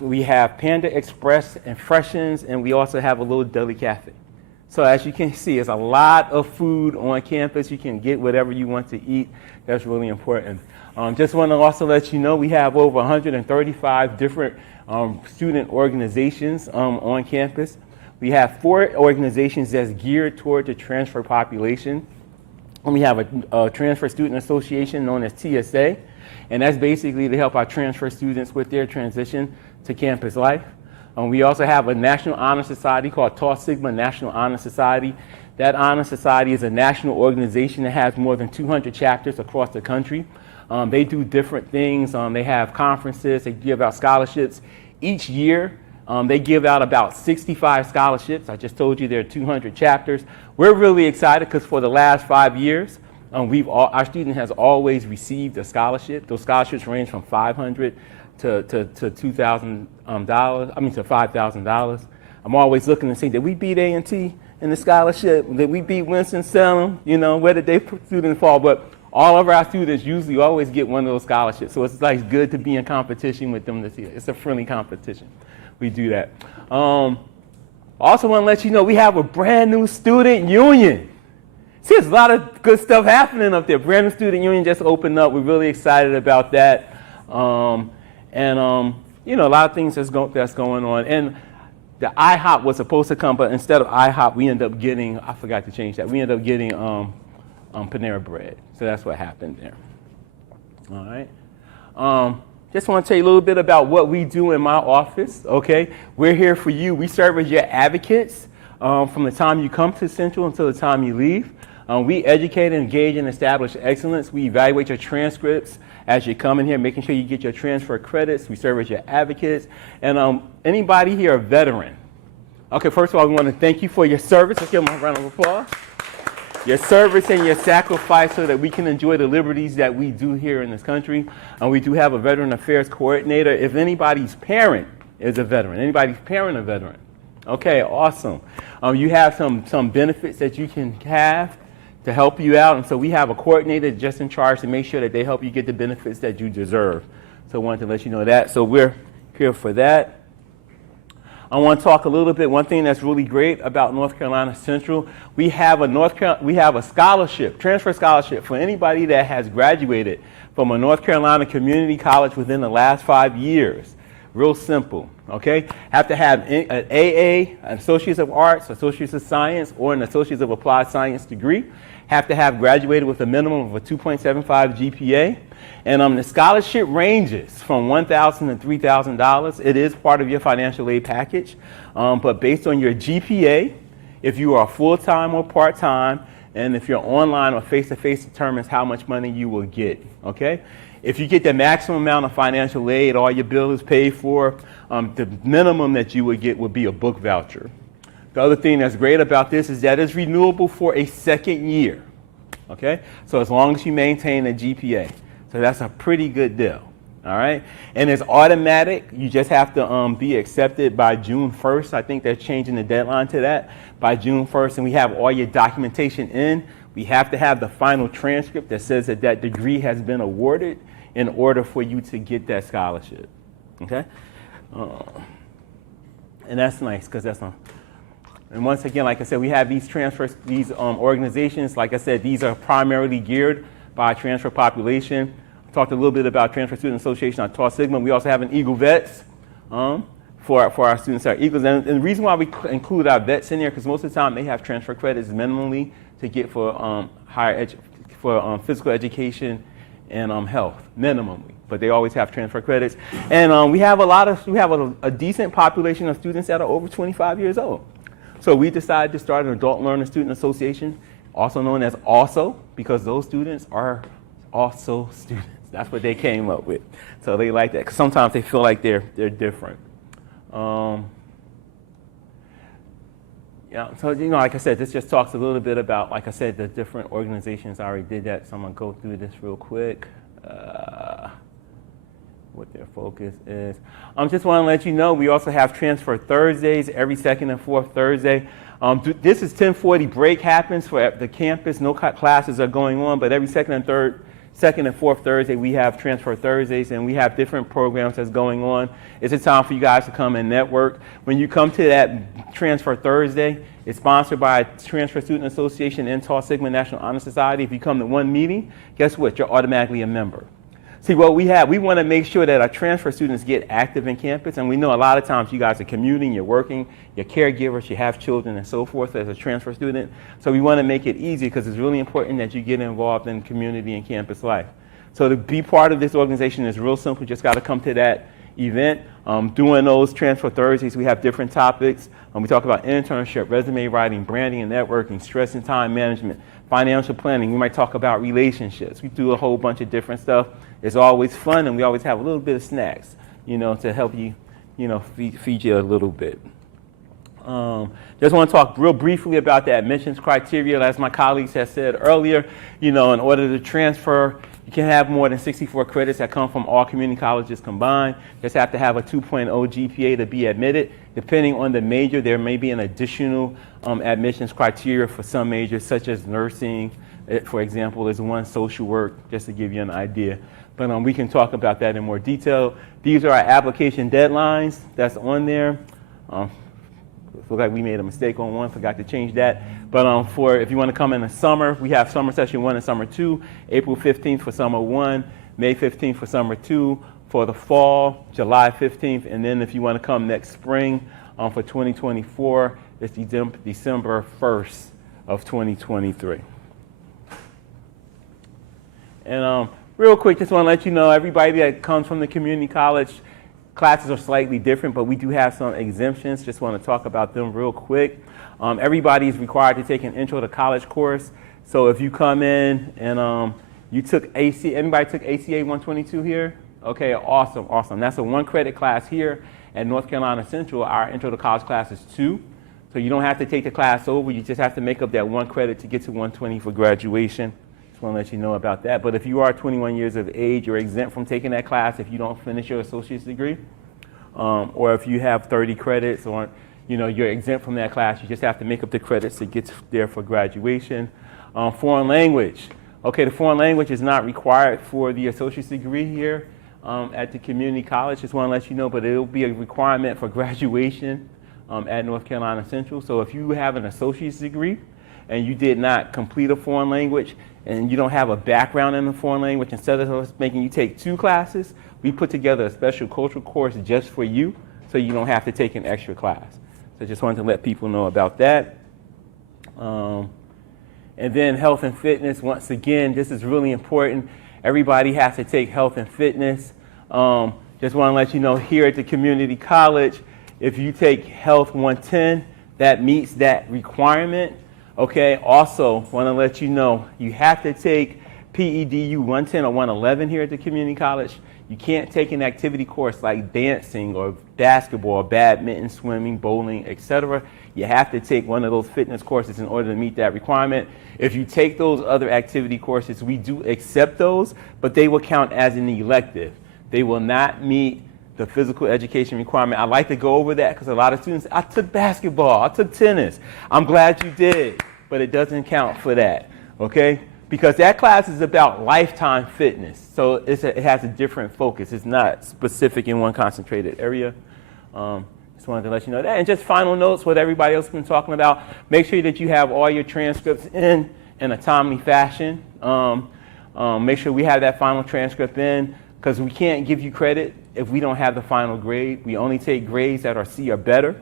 we have Panda Express and Freshens, and we also have a little deli cafe. So as you can see, it's a lot of food on campus. You can get whatever you want to eat. That's really important. Just want to also let you know we have over 135 different student organizations on campus. We have 4 organizations that's geared toward the transfer population. And we have a Transfer Student Association known as TSA, and that's basically to help our transfer students with their transition to campus life. We also have a National Honor Society called Tau Sigma National Honor Society. That Honor Society is a national organization that has more than 200 chapters across the country. They do different things. They have conferences. They give out scholarships. Each year, they give out about 65 scholarships. I just told you there are 200 chapters. We're really excited because for the last 5 years, our student has always received a scholarship. Those scholarships range from $500 to $2,000. To $5,000. I'm always looking to see, did we beat A&T in the scholarship? Did we beat Winston-Salem? Where did they students fall? But all of our students usually always get one of those scholarships. So it's like good to be in competition with them this year. It's a friendly competition. We do that. Also want to let you know we have a brand new student union. See, there's a lot of good stuff happening up there. Brand new student union just opened up. We're really excited about that. A lot of things that's going on. And the IHOP was supposed to come, but instead of IHOP, we ended up getting, I forgot to change that, we ended up getting Panera Bread. So that's what happened there. All right. Just want to tell you a little bit about what we do in my office, okay? We're here for you. We serve as your advocates from the time you come to Central until the time you leave. We educate, engage, and establish excellence. We evaluate your transcripts as you come in here, making sure you get your transfer credits. We serve as your advocates. And anybody here a veteran? Okay, first of all, we want to thank you for your service. Let's give them a round of applause. Your service and your sacrifice so that we can enjoy the liberties that we do here in this country. And we do have a Veteran Affairs Coordinator. If anybody's parent is a veteran, anybody's parent a veteran, okay, awesome. You have some benefits that you can have to help you out. And so we have a coordinator just in charge to make sure that they help you get the benefits that you deserve. So I wanted to let you know that. So we're here for that. I want to talk a little bit. One thing that's really great about North Carolina Central, we have a scholarship, transfer scholarship for anybody that has graduated from a North Carolina community college within the last 5 years. Real simple, okay? Have to have an AA, an Associates of Arts, Associates of Science, or an Associates of Applied Science degree. Have to have graduated with a minimum of a 2.75 GPA. And the scholarship ranges from $1,000 to $3,000. It is part of your financial aid package. But based on your GPA, if you are full-time or part-time, And if you're online or face-to-face, determines how much money you will get, okay? If you get the maximum amount of financial aid, all your bill is paid for, the minimum that you would get would be a book voucher. The other thing that's great about this is that it's renewable for a second year, okay? So as long as you maintain a GPA. So that's a pretty good deal, all right? And it's automatic. You just have to be accepted by June 1st. I think they're changing the deadline to that by June 1st, and we have all your documentation in. We have to have the final transcript that says that that degree has been awarded in order for you to get that scholarship, okay? And that's nice because that's and once again, like I said, we have these transfers, these organizations. Like I said, these are primarily geared by transfer population. I talked a little bit about Transfer Student Association on Tau Sigma. We also have an Eagle Vets for our students that are Eagles. And the reason why we include our vets in there, because most of the time they have transfer credits minimally to get for physical education and health, minimally. But they always have transfer credits. And we have a decent population of students that are over 25 years old. So we decided to start an Adult Learner Student Association, also known as ALSO, because those students are also students. That's what they came up with. So they like that, because sometimes they feel like they're different. Yeah, so, like I said, this just talks a little bit about, like I said, the different organizations. I already did that, so I'm going to go through this real quick. What their focus is. Just want to let you know, we also have Transfer Thursdays every second and fourth Thursday. This is 10:40 break happens for the campus. No classes are going on, but every second and fourth Thursday, we have Transfer Thursdays, and we have different programs that's going on. It's a time for you guys to come and network. When you come to that Transfer Thursday, it's sponsored by Transfer Student Association and Tau Sigma National Honor Society. If you come to one meeting, guess what? You're automatically a member. See, what we want to make sure that our transfer students get active in campus, and we know a lot of times you guys are commuting, you're working, you're caregivers, you have children and so forth as a transfer student. So we want to make it easy because it's really important that you get involved in community and campus life. So to be part of this organization is real simple. You just got to come to that event. During those Transfer Thursdays, we have different topics. We talk about internship, resume writing, branding and networking, stress and time management, financial planning. We might talk about relationships. We do a whole bunch of different stuff. It's always fun, and we always have a little bit of snacks, to help you, feed you a little bit. Just want to talk real briefly about the admissions criteria. As my colleagues have said earlier, in order to transfer, you can have more than 64 credits that come from all community colleges combined. Just have to have a 2.0 GPA to be admitted. Depending on the major, there may be an additional admissions criteria for some majors, such as nursing, for example, there's one, social work, just to give you an idea. But we can talk about that in more detail. These are our application deadlines that's on there. Looks like we made a mistake on one, forgot to change that. But for if you want to come in the summer, we have summer session 1 and summer 2, April 15th for summer 1, May 15th for summer 2, for the fall, July 15th, and then if you want to come next spring for 2024, it's December 1st of 2023. And real quick, just want to let you know, everybody that comes from the community college, classes are slightly different, but we do have some exemptions. Just want to talk about them real quick. Everybody is required to take an Intro to College course. So if you come in and you took anybody took ACA 122 here? Okay, awesome. That's a 1-credit class here at North Carolina Central. Our Intro to College class is 2. So you don't have to take the class over. You just have to make up that 1 credit to get to 120 for graduation. Just want to let you know about that. But if you are 21 years of age, you're exempt from taking that class if you don't finish your associate's degree. Or if you have 30 credits or you're exempt from that class, you just have to make up the credits to get there for graduation. Foreign language. Okay, the foreign language is not required for the associate's degree here at the community college. Just want to let you know, but it will be a requirement for graduation at North Carolina Central. So if you have an associate's degree and you did not complete a foreign language and you don't have a background in the foreign language, instead of us making you take 2 classes, we put together a special cultural course just for you so you don't have to take an extra class. So just wanted to let people know about that. And then health and fitness, once again, this is really important. Everybody has to take health and fitness. Just want to let you know, here at the community college, if you take Health 110, that meets that requirement. Okay, also want to let you know you have to take PEDU 110 or 111 here at the community college. You can't take an activity course like dancing or basketball, badminton, swimming, bowling, etc. You have to take one of those fitness courses in order to meet that requirement. If you take those other activity courses, we do accept those, but they will count as an elective. They will not meet the physical education requirement. I like to go over that because a lot of students, I took basketball, I took tennis. I'm glad you did, but it doesn't count for that, okay? Because that class is about lifetime fitness. So it has a different focus. It's not specific in one concentrated area. Just wanted to let you know that. And just final notes, what everybody else has been talking about, make sure that you have all your transcripts in a timely fashion. Make sure we have that final transcript in, because we can't give you credit if we don't have the final grade. We only take grades that are C or better.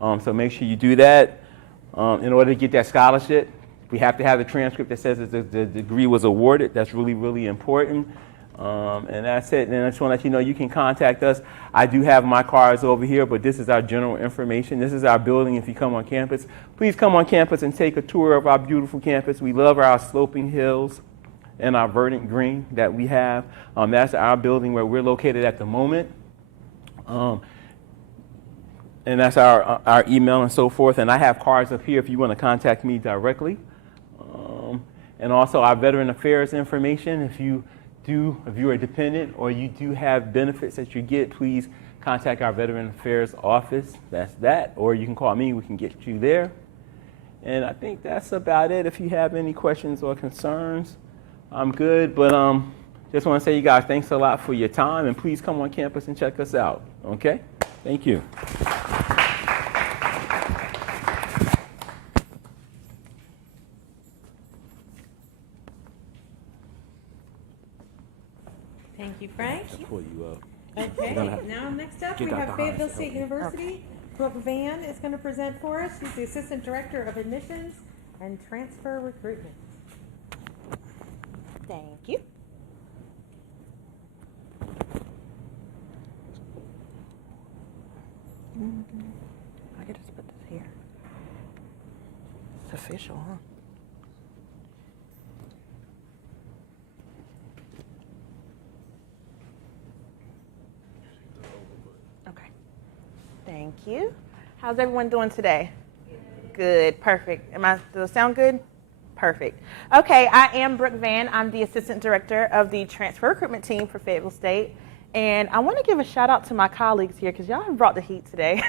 So make sure you do that. In order to get that scholarship, we have to have the transcript that says that the degree was awarded. That's really, really important. And that's it. And I just want to let you know you can contact us. I do have my cards over here, but this is our general information. This is our building if you come on campus. Please come on campus and take a tour of our beautiful campus. We love our sloping hills and our verdant green that we have. That's our building where we're located at the moment. And that's our email and so forth. And I have cards up here if you want to contact me directly. And also our veteran affairs information. If you are dependent or you do have benefits that you get, please contact our veteran affairs office. That's that. Or you can call me. We can get you there. And I think that's about it. If you have any questions or concerns, I'm good. But just want to say, you guys, thanks a lot for your time. And please come on campus and check us out. Okay? Thank you. Thank you, Frank. I'll pull you up. Okay, now next up we Get have Dr. Fayetteville Hines. State University. Brooke Van is going to present for us. She's the Assistant Director of Admissions and Transfer Recruitment. Thank you. I could just put this here. It's official, huh? Okay. Thank you. How's everyone doing today? Good. Perfect. Does it sound good? Perfect. Okay, I am Brooke Van. I'm the Assistant Director of the Transfer Recruitment Team for Fayetteville State. And I want to give a shout out to my colleagues here because y'all have brought the heat today.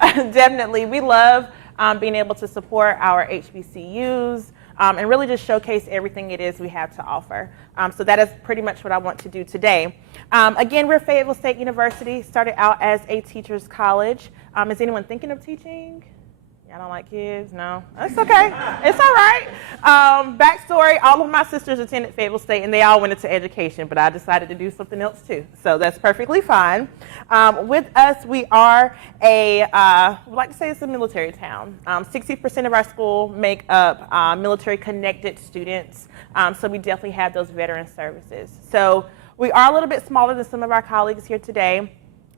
Definitely. We love being able to support our HBCUs and really just showcase everything it is we have to offer. So that is pretty much what I want to do today. Again, we're Fayetteville State University, started out as a teacher's college. Is anyone thinking of teaching? I don't like kids, no. That's okay, it's all right. Backstory, all of my sisters attended Fayetteville State and they all went into education, but I decided to do something else too. So that's perfectly fine. With us, we are we like to say it's a military town. 60% of our school make up military connected students. So we definitely have those veteran services. So we are a little bit smaller than some of our colleagues here today,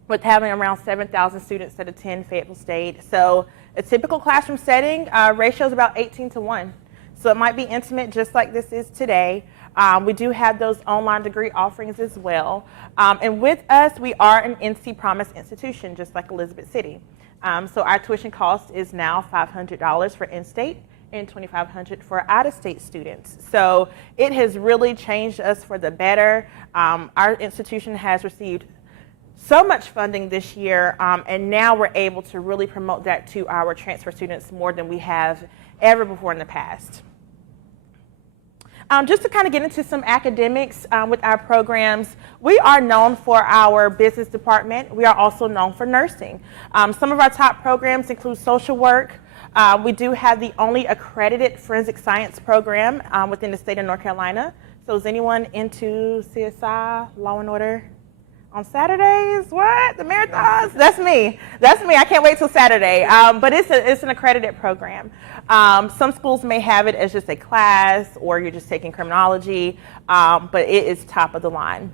with having around 7,000 students that attend Fayetteville State. So a typical classroom setting ratio is about 18-1. So it might be intimate just like this is today. We do have those online degree offerings as well. And with us, we are an NC Promise institution, just like Elizabeth City. So our tuition cost is now $500 for in-state and $2,500 for out-of-state students. So it has really changed us for the better. Our institution has received so much funding this year, and now we're able to really promote that to our transfer students more than we have ever before in the past. Just to kind of get into some academics with our programs, we are known for our business department. We are also known for nursing. Some of our top programs include social work. We do have the only accredited forensic science program within the state of North Carolina. So is anyone into CSI, Law and Order? On Saturdays, what? The marathons? That's me. That's me. I can't wait till Saturday. But it's an accredited program. Some schools may have it as just a class, or you're just taking criminology, but it is top of the line.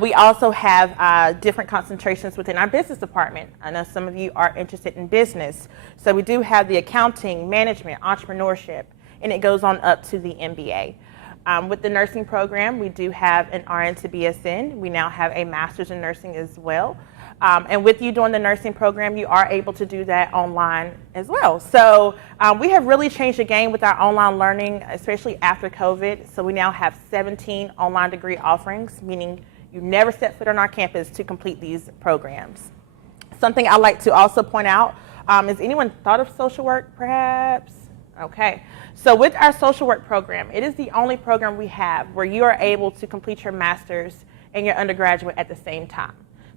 We also have different concentrations within our business department. I know some of you are interested in business. So we do have the accounting, management, entrepreneurship, and it goes on up to the MBA. With the nursing program, we do have an RN to BSN. We now have a master's in nursing as well. And with you doing the nursing program, you are able to do that online as well. So we have really changed the game with our online learning, especially after COVID. So we now have 17 online degree offerings, meaning you never set foot on our campus to complete these programs. Something I like to also point out, has anyone thought of social work perhaps? Okay, so with our social work program, it is the only program we have where you are able to complete your master's and your undergraduate at the same time.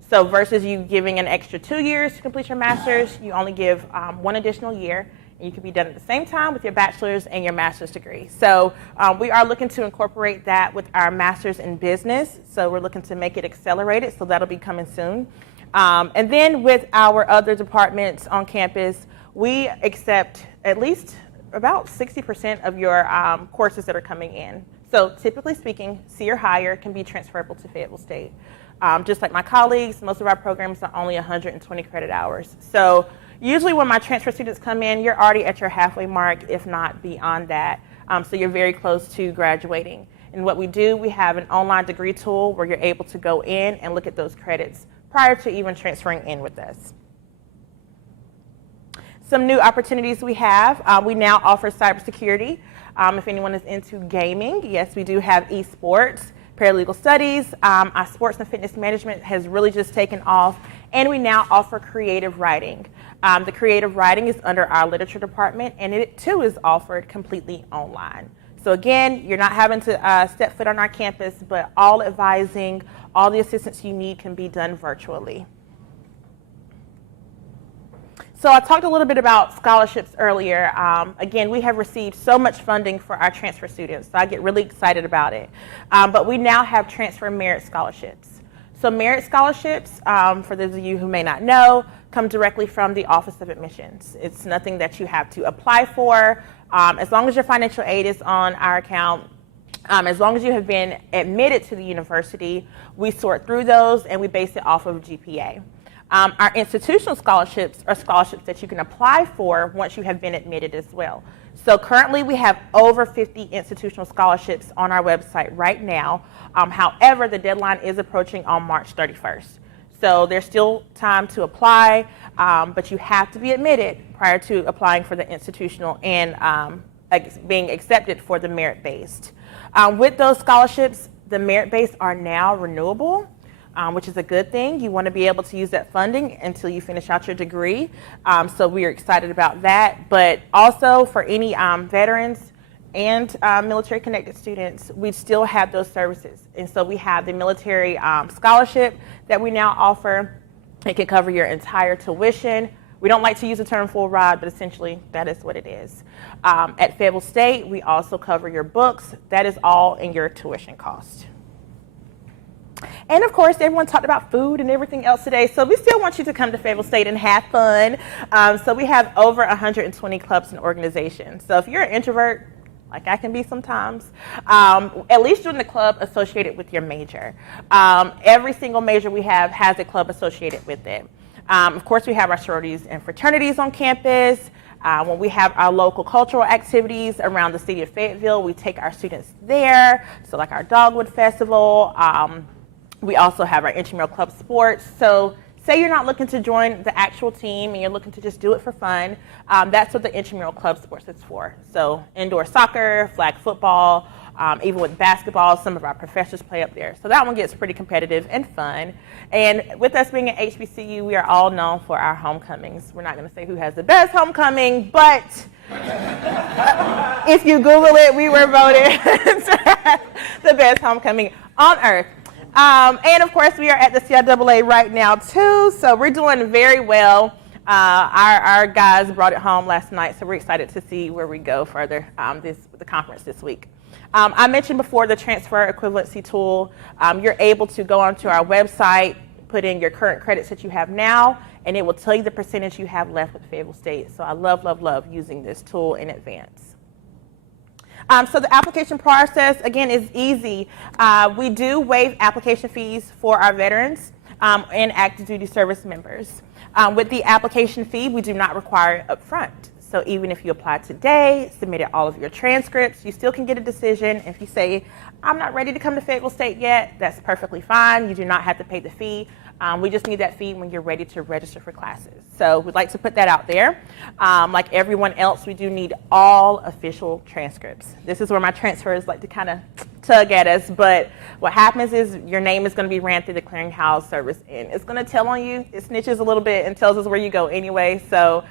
So versus you giving an extra 2 years to complete your master's, you only give 1 additional year, and you can be done at the same time with your bachelor's and your master's degree. So we are looking to incorporate that with our master's in business. So we're looking to make it accelerated, so that'll be coming soon. And then with our other departments on campus, we accept at least about 60% of your courses that are coming in. So typically speaking, C or higher can be transferable to Fayetteville State. Just like my colleagues, most of our programs are only 120 credit hours. So usually when my transfer students come in, you're already at your halfway mark, if not beyond that. So you're very close to graduating. And what we do, we have an online degree tool where you're able to go in and look at those credits prior to even transferring in with us. Some new opportunities we have. We now offer cybersecurity. If anyone is into gaming, yes, we do have esports, paralegal studies. Our sports and fitness management has really just taken off, and we now offer creative writing. The creative writing is under our literature department, and it too is offered completely online. So again, you're not having to step foot on our campus, but all advising, all the assistance you need can be done virtually. So I talked a little bit about scholarships earlier. Again, we have received so much funding for our transfer students, so I get really excited about it. But we now have transfer merit scholarships. So merit scholarships, for those of you who may not know, come directly from the Office of Admissions. It's nothing that you have to apply for. As long as your financial aid is on our account, as long as you have been admitted to the university, we sort through those and we base it off of GPA. Our institutional scholarships are scholarships that you can apply for once you have been admitted as well. So currently we have over 50 institutional scholarships on our website right now. However, the deadline is approaching on March 31st. So there's still time to apply, but you have to be admitted prior to applying for the institutional and being accepted for the merit-based. With those scholarships, the merit-based are now renewable. Which is a good thing. You want to be able to use that funding until you finish out your degree. So we are excited about that. But also for any veterans and military-connected students, we still have those services. And so we have the military scholarship that we now offer. It can cover your entire tuition. We don't like to use the term full ride, but essentially that is what it is. At Fayetteville State, we also cover your books. That is all in your tuition cost. And of course, everyone talked about food and everything else today, so we still want you to come to Fayetteville State and have fun. So we have over 120 clubs and organizations. So if you're an introvert, like I can be sometimes, at least join the club associated with your major. Every single major we have has a club associated with it. Of course, we have our sororities and fraternities on campus. When we have our local cultural activities around the city of Fayetteville, we take our students there. So like our Dogwood Festival. We also have our intramural club sports. So say you're not looking to join the actual team and you're looking to just do it for fun, that's what the intramural club sports is for. So indoor soccer, flag football, even with basketball, some of our professors play up there. So that one gets pretty competitive and fun. And with us being at Hbcu, we are all known for our homecomings. We're not going to say who has the best homecoming, but if you Google it, we were voted the best homecoming on earth. And of course, we are at the CIAA right now too, so we're doing very well. Our guys brought it home last night, so we're excited to see where we go further the conference this week. I mentioned before the transfer equivalency tool. You're able to go onto our website, put in your current credits that you have now, and it will tell you the percentage you have left with Fayetteville State. So I love, love, love using this tool in advance. So the application process, again, is easy. We do waive application fees for our veterans and active duty service members. With the application fee, we do not require it upfront. So even if you apply today, submitted all of your transcripts, you still can get a decision. If you say, I'm not ready to come to Fayetteville State yet, that's perfectly fine. You do not have to pay the fee. We just need that fee when you're ready to register for classes. So we'd like to put that out there. Like everyone else, we do need all official transcripts. This is where my transfers like to kind of tug at us, but what happens is your name is going to be ran through the clearinghouse service, and it's going to tell on you. It snitches a little bit and tells us where you go anyway. So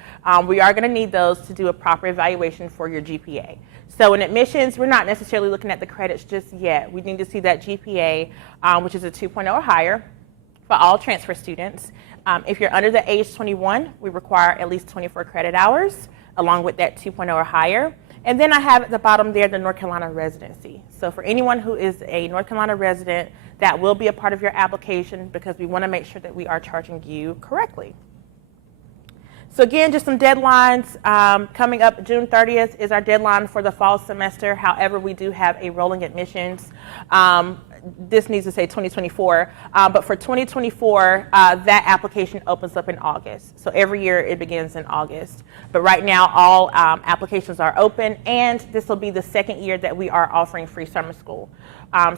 we are going to need those to do a proper evaluation for your GPA. So in admissions, we're not necessarily looking at the credits just yet. We need to see that GPA, which is a 2.0 or higher for all transfer students. If you're under the age 21, we require at least 24 credit hours along with that 2.0 or higher. And then I have at the bottom there the North Carolina residency. So for anyone who is a North Carolina resident, that will be a part of your application because we want to make sure that we are charging you correctly. So again, just some deadlines. Coming up, June 30th is our deadline for the fall semester. However, we do have a rolling admissions. This needs to say 2024, but for 2024, that application opens up in August. So every year it begins in August. But right now, all applications are open, and this will be the second year that we are offering free summer school.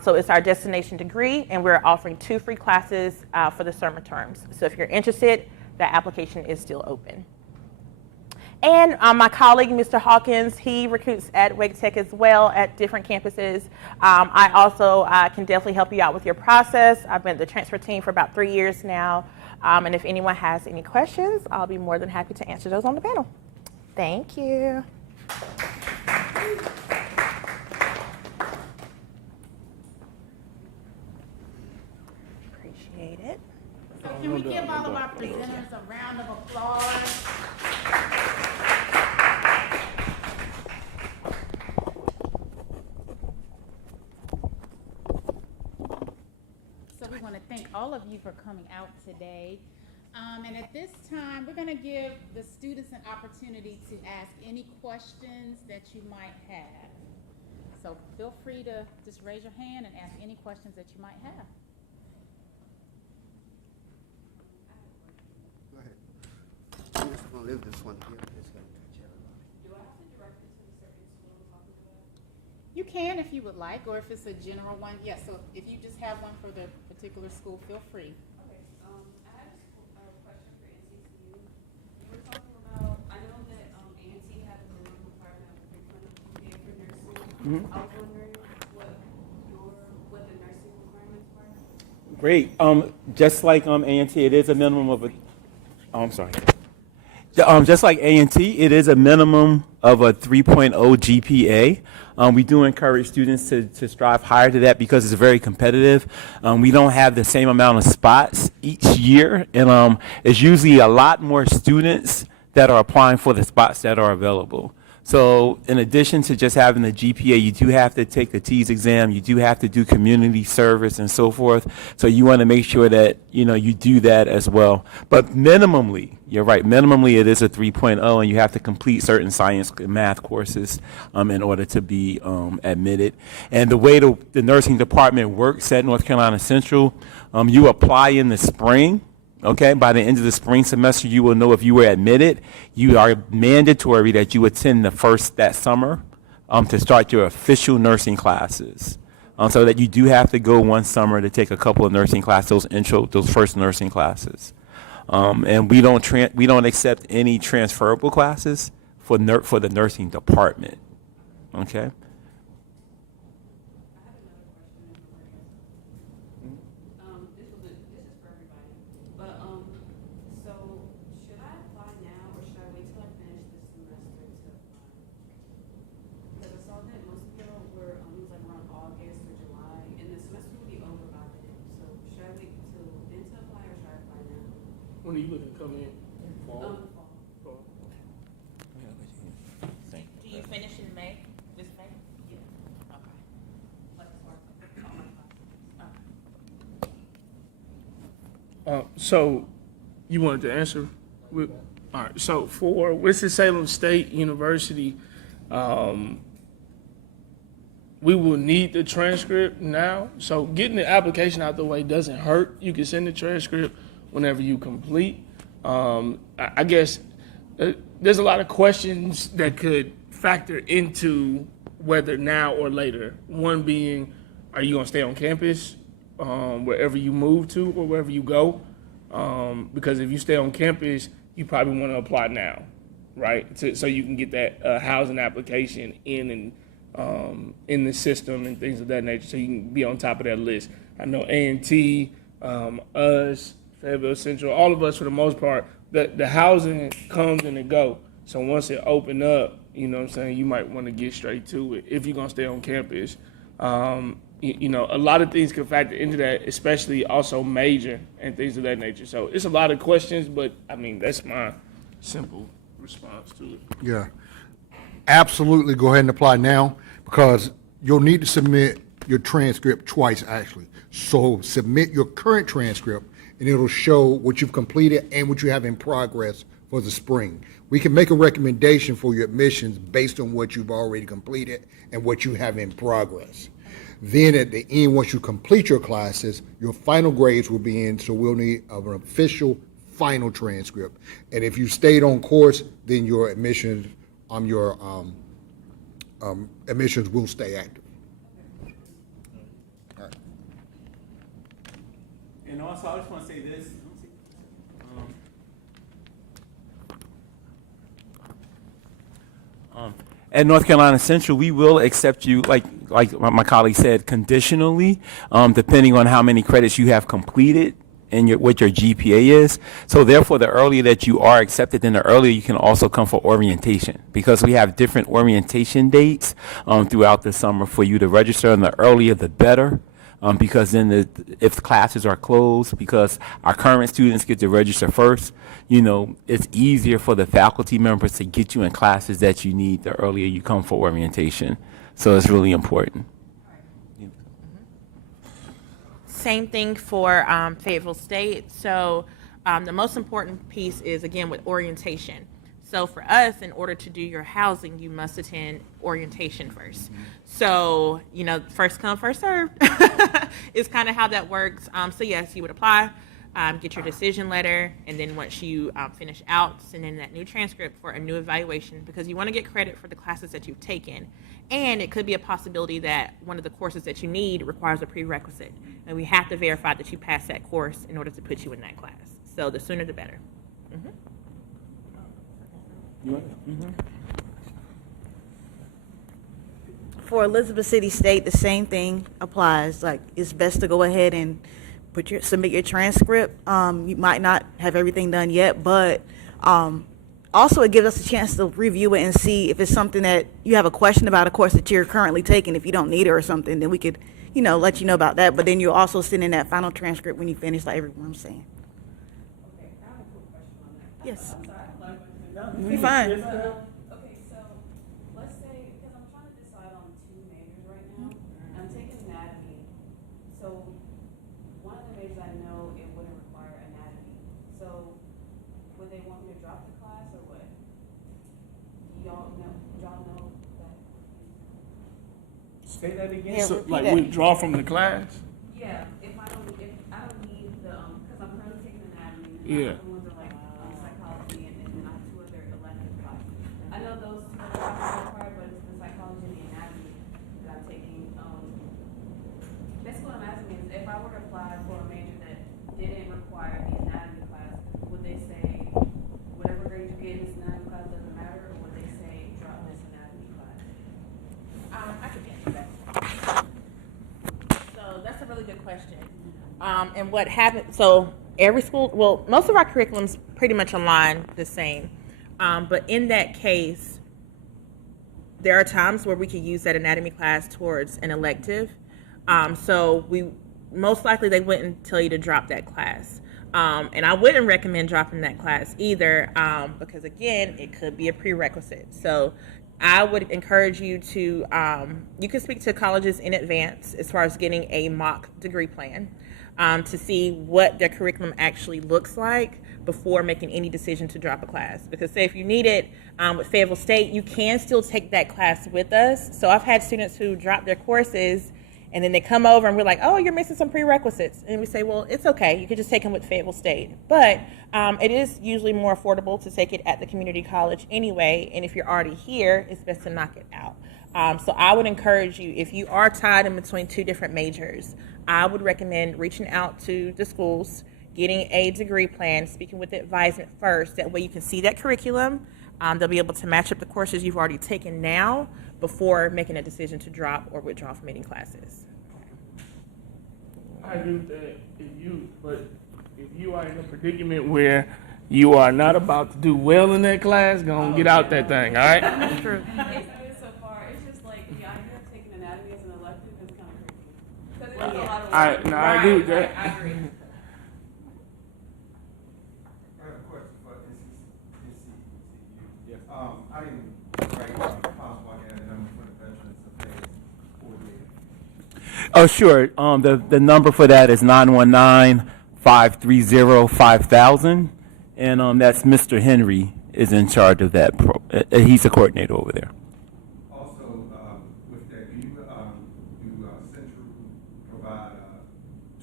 So it's our destination degree, and we're offering 2 free classes for the summer terms. So if you're interested, that application is still open. And my colleague, Mr. Hawkins, he recruits at Wake Tech as well at different campuses. I also can definitely help you out with your process. I've been at the transfer team for about 3 years now. And if anyone has any questions, I'll be more than happy to answer those on the panel. Thank you. Appreciate it. So can we give all of our presenters a round of applause? So we want to thank all of you for coming out today. And at this time, we're going to give the students an opportunity to ask any questions that you might have. So feel free to just raise your hand and ask any questions that you might have. Go ahead. I'm just gonna leave this one here. You can if you would like, or if it's a general one. Yes, so if you just have one for the particular school, feel free. Okay, I have a question for NCCU. We're talking about, I know that A&T had a minimum requirement of 3.0 GPA for nursing. I was wondering what the nursing requirements were? Great. Just like A&T, it is a minimum of a. Oh, I'm sorry. Just like A&T, it is a minimum of a 3.0 GPA. We do encourage students to strive higher to that because it's very competitive. We don't have the same amount of spots each year, and it's usually a lot more students that are applying for the spots that are available. So in addition to just having the GPA, you do have to take the TEAS exam, you do have to do community service and so forth. So you want to make sure that, you do that as well. But minimally, you're right, minimally it is a 3.0 and you have to complete certain science and math courses in order to be admitted. And the way the nursing department works at North Carolina Central, you apply in the spring. Okay, by the end of the spring semester, you will know if you were admitted. You are mandatory that you attend that summer to start your official nursing classes. So that you do have to go one summer to take a couple of nursing classes, those first nursing classes. And we don't accept any transferable classes for the nursing department. Okay. When are you looking to come in? Fall? Do you finish in May? This May? Yeah. Okay. So you wanted to answer? All right. So for Winston-Salem State University, we will need the transcript now. So getting the application out the way doesn't hurt. You can send the transcript whenever you complete. I guess there's a lot of questions that could factor into whether now or later. One being, are you going to stay on campus wherever you move to or wherever you go? Because if you stay on campus, you probably want to apply now, right? So you can get that housing application in the system and things of that nature, so you can be on top of that list. I know A&T, us, Fayetteville Central, all of us for the most part, the housing comes and it go. So once it open up, you know what I'm saying, you might want to get straight to it if you're going to stay on campus. You know, a lot of things can factor into that, especially also major and things of that nature. So it's a lot of questions, but I mean, that's my simple response to it. Yeah, absolutely. Go ahead and apply now, because you'll need to submit your transcript twice, actually. So submit your current transcript, and it'll show what you've completed and what you have in progress for the spring. We can make a recommendation for your admissions based on what you've already completed and what you have in progress. Then at the end, once you complete your classes, your final grades will be in, so we'll need an official final transcript. And if you stayed on course, then your admissions admissions will stay active. And also, I just want to say this. At North Carolina Central, we will accept you, like my colleague said, conditionally, depending on how many credits you have completed and what your GPA is. So therefore, the earlier that you are accepted, then the earlier you can also come for orientation, because we have different orientation dates throughout the summer for you to register, and the earlier the better. Because then if classes are closed, because our current students get to register first, you know, it's easier for the faculty members to get you in classes that you need the earlier you come for orientation. So it's really important. Same thing for Fayetteville State. So the most important piece is, again, with orientation. So for us, in order to do your housing, you must attend orientation first. So, you know, first come, first serve is kind of how that works. So yes, you would apply, get your decision letter, and then once you finish out, send in that new transcript for a new evaluation, because you want to get credit for the classes that you've taken. And it could be a possibility that one of the courses that you need requires a prerequisite, and we have to verify that you pass that course in order to put you in that class. So the sooner the better. For Elizabeth City State, the same thing applies. Like, it's best to go ahead and submit your transcript. You might not have everything done yet, but also it gives us a chance to review it and see if it's something that you have a question about, a course that you're currently taking. If you don't need it or something, then we could, you know, let you know about that. But then you'll also send in that final transcript when you finish, like everyone's saying. Okay, I have a quick question on that. Yes. I'm sorry. You're fine. Okay, so let's say, because I'm trying to decide on 2 majors right now. I'm taking anatomy. So one of the majors I know it wouldn't require anatomy. So would they want me to drop the class or what? Do y'all know that? Say that again. Yeah, So, repeat like, that. withdraw from the class? Yeah, if I don't need the because I'm currently taking anatomy. Yeah. The ones are like psychology and then I have 2 other elective classes. I know those 2 other classes are required, but it's the psychology and the anatomy that I'm taking. Basically what I'm asking is, if I were to apply for a major that didn't require the anatomy class, would they say whatever grade you get in this anatomy class doesn't matter, or would they say drop this anatomy class? I could answer that. So that's a really good question. And what happened, so every school, well, most of our curriculums pretty much align the same. But in that case, there are times where we could use that anatomy class towards an elective. So most likely they wouldn't tell you to drop that class. And I wouldn't recommend dropping that class either, because again, it could be a prerequisite. So I would encourage you to, you can speak to colleges in advance as far as getting a mock degree plan to see what their curriculum actually looks like before making any decision to drop a class. Because say if you need it with Fayetteville State, you can still take that class with us. So I've had students who drop their courses and then they come over and we're like, oh, you're missing some prerequisites. And we say, well, it's okay. You can just take them with Fayetteville State. But it is usually more affordable to take it at the community college anyway. And if you're already here, it's best to knock it out. So I would encourage you, if you are tied in between two different majors, I would recommend reaching out to the schools, getting a degree plan, speaking with the advisement first. That way you can see that curriculum. They'll be able to match up the courses you've already taken now before making a decision to drop or withdraw from any classes. I agree with that. If you are in a predicament where you are not about to do well in that class, go and get out that thing, all right? That's true. So far, it's just like the idea of taking anatomy as an elective is kind of crazy. Because it's a lot of work. I agree with that. I agree. I have a question for NCCU. Yes. I didn't write possible I got a number for the Veterans Affairs coordinator. Oh, sure. The number for that is 919-530-5000. And that's Mr. Henry is in charge of that. He's a coordinator over there. Also, with that, do Central provide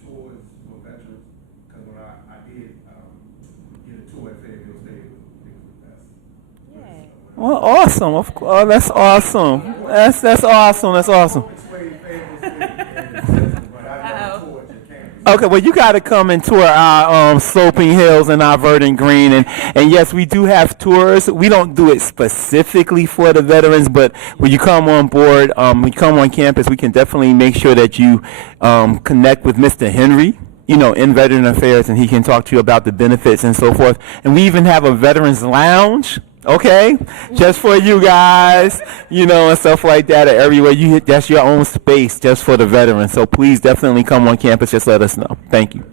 tours for veterans? Because when I did get a tour at Fayetteville State, it was the best. Well, awesome. Of course. Oh, that's awesome. That's awesome. That's awesome. Okay, well, you got to come and tour our sloping hills and our verdant green. And yes, we do have tours. We don't do it specifically for the veterans, but when you come on board, when you come on campus, we can definitely make sure that you connect with Mr. Henry, in Veteran Affairs, and he can talk to you about the benefits and so forth. And we even have a veterans lounge, okay, just for you guys, and stuff like that. Everywhere that's your own space just for the veterans. So please definitely come on campus. Just let us know. Thank you. Does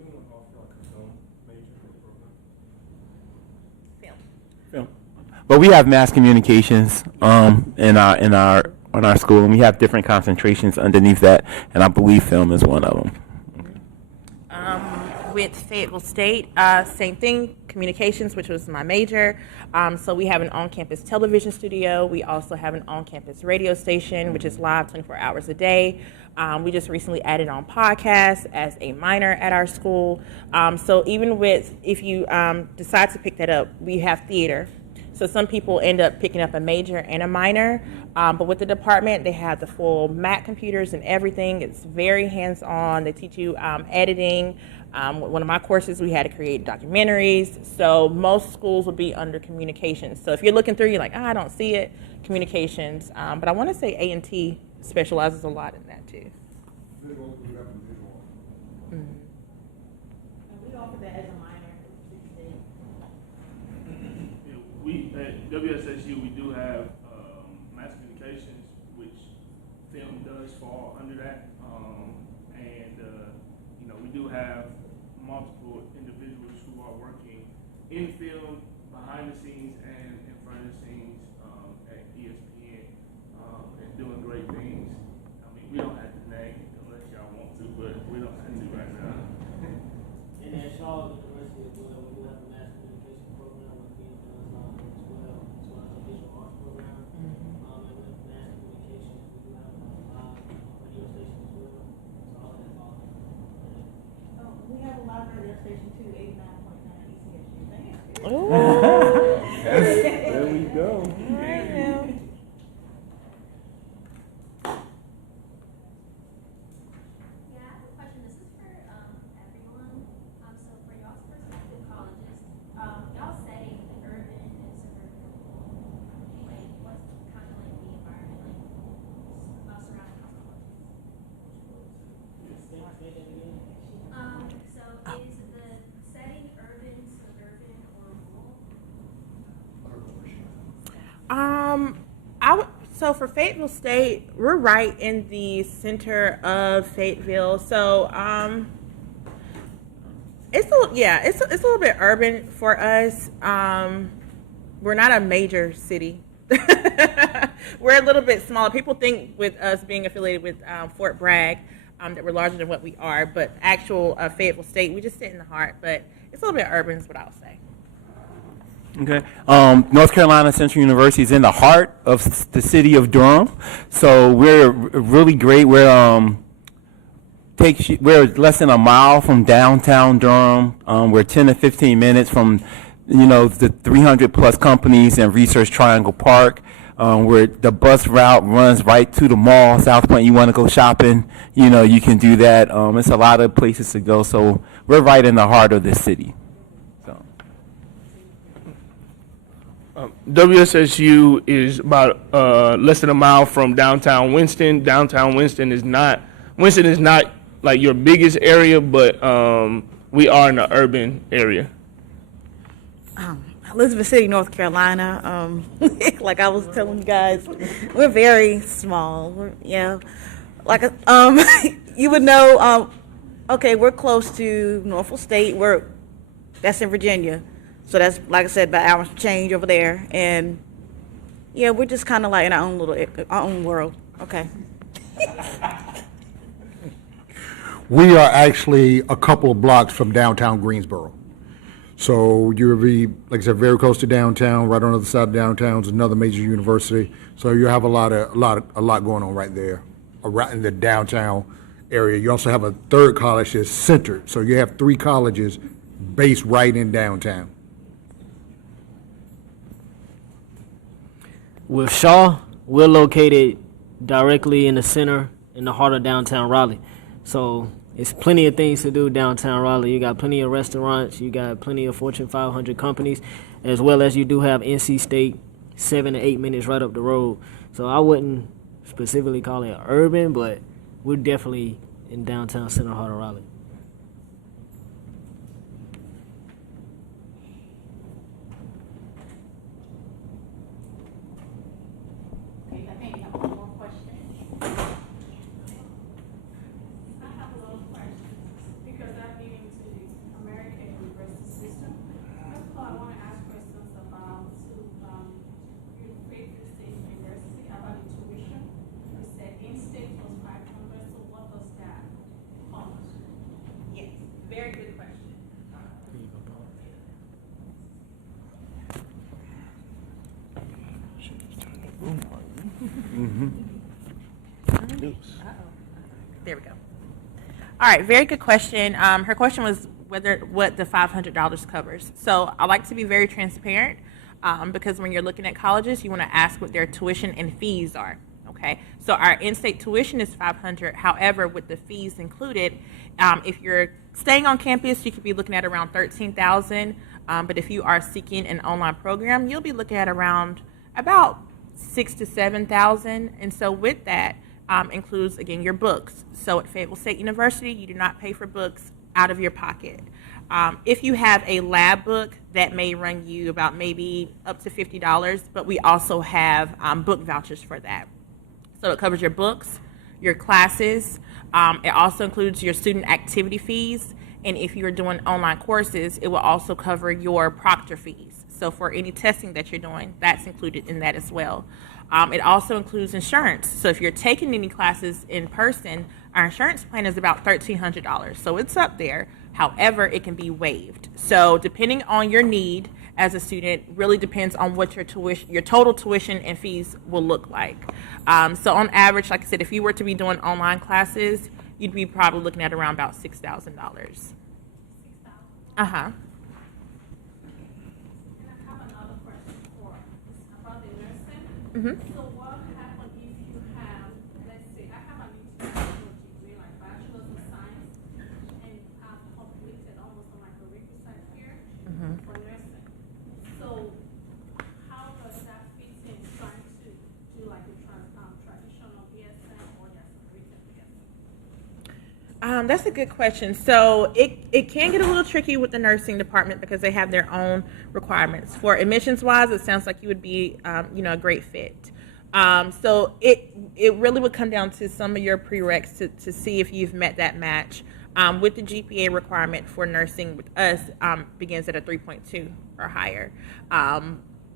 anyone offer like a film major for the program? Film. But we have mass communications in our school, and we have different concentrations underneath that, and I believe film is one of them. With Fayetteville State, same thing, communications, which was my major. So we have an on-campus television studio. We also have an on-campus radio station, which is live 24 hours a day. We just recently added on podcasts as a minor at our school. So even if you decide to pick that up, we have theater. So some people end up picking up a major and a minor, but with the department, they have the full Mac computers and everything. It's very hands-on. They teach you editing. One of my courses, we had to create documentaries. So most schools would be under communications. So if you're looking through, you're like, I don't see it, communications. But I want to say A&T specializes a lot in that too. Visual, we have visual. Mm-hmm. And we offer that as a minor. We at WSSU we do have mass communications, which film does fall under that, and we do have multiple individuals who are working in film, behind the scenes, and in front of the scenes at ESPN, and doing great things. I mean, we don't have to name it unless y'all want to, but we don't have to right now. And at Shaw University as well, we do have a mass communication program with being done as well as a visual arts program. And with mass communications, we do have a radio station as well. So all of that falls under that. We have a live radio station too, 89.9 ECSU. Thank you. There we go. All right now. Yeah, I have a question. This is for everyone. So for y'all's perspective colleges, y'all say urban and suburban. Like, what's kind of like the environment like surrounding our colleges? So is the setting urban, suburban, or rural? So for Fayetteville State, we're right in the center of Fayetteville. So it's a little bit urban for us. We're not a major city. we're a little bit smaller. People think with us being affiliated with Fort Bragg that we're larger than what we are, but actual Fayetteville State, we just sit in the heart, but it's a little bit urban is what I'll say. Okay. North Carolina Central University is in the heart of the city of Durham, so we're really great. We're less than a mile from downtown Durham. We're 10 to 15 minutes from, the 300 plus companies in Research Triangle Park. Where the bus route runs right to the mall, South Point. You want to go shopping, you can do that. It's a lot of places to go, so we're right in the heart of the city. So. WSSU is about less than a mile from downtown Winston. Downtown Winston is not like your biggest area, but we are in the urban area. Elizabeth City, North Carolina. Like I was telling you guys, we're very small. You would know. Okay, we're close to Norfolk State. That's in Virginia, so that's like I said, about hours change over there. And yeah, we're just kind of like in our own world. Okay. We are actually a couple of blocks from downtown Greensboro. So you'll be, like I said, very close to downtown. Right on the other side of downtown is another major university. So you have a lot going on right there, around in the downtown area. You also have a third college that's centered. So you have 3 colleges based right in downtown. With Shaw, we're located directly in the center, in the heart of downtown Raleigh. So it's plenty of things to do downtown Raleigh. You got plenty of restaurants, you got plenty of Fortune 500 companies, as well as you do have NC State 7 to 8 minutes right up the road. So I wouldn't specifically call it urban, but we're definitely in downtown center heart of Raleigh. Okay, I think I have one more question. Because I've been into the American university system. First of all, I want to ask questions about Fayetteville State University about the tuition. You said in-state was 500, so what does that cost? Yes, very good question. There we go. All right, very good question. Her question was what the $500 covers. So I like to be very transparent because when you're looking at colleges, you want to ask what their tuition and fees are. Okay, so our in-state tuition is $500. However, with the fees included, if you're staying on campus, you could be looking at around $13,000. But if you are seeking an online program, you'll be looking at around about $6,000 to $7,000. And so with that, includes, again, your books. So at Fayetteville State University, you do not pay for books out of your pocket. If you have a lab book, that may run you about maybe up to $50, but we also have book vouchers for that. So it covers your books, your classes. It also includes your student activity fees. And if you're doing online courses, it will also cover your proctor fees. So for any testing that you're doing, that's included in that as well. It also includes insurance. So if you're taking any classes in person, our insurance plan is about $1,300. So it's up there. However, it can be waived. So depending on your need as a student, really depends on what your total tuition and fees will look like. So on average, like I said, if you were to be doing online classes, you'd be probably looking at around about $6,000. Uh-huh. And I have another question about the nursing. Mm-hmm. So what happens if you have, let's say, I have an international degree, like bachelor's in science, and I've completed almost all my prerequisites here for nursing. So how does that fit in trying to do like a traditional BSN or just a written BSN? That's a good question. So it can get a little tricky with the nursing department because they have their own requirements. For admissions-wise, it sounds like you would be, a great fit. So it really would come down to some of your prereqs to see if you've met that match. With the GPA requirement for nursing with us begins at a 3.2 or higher.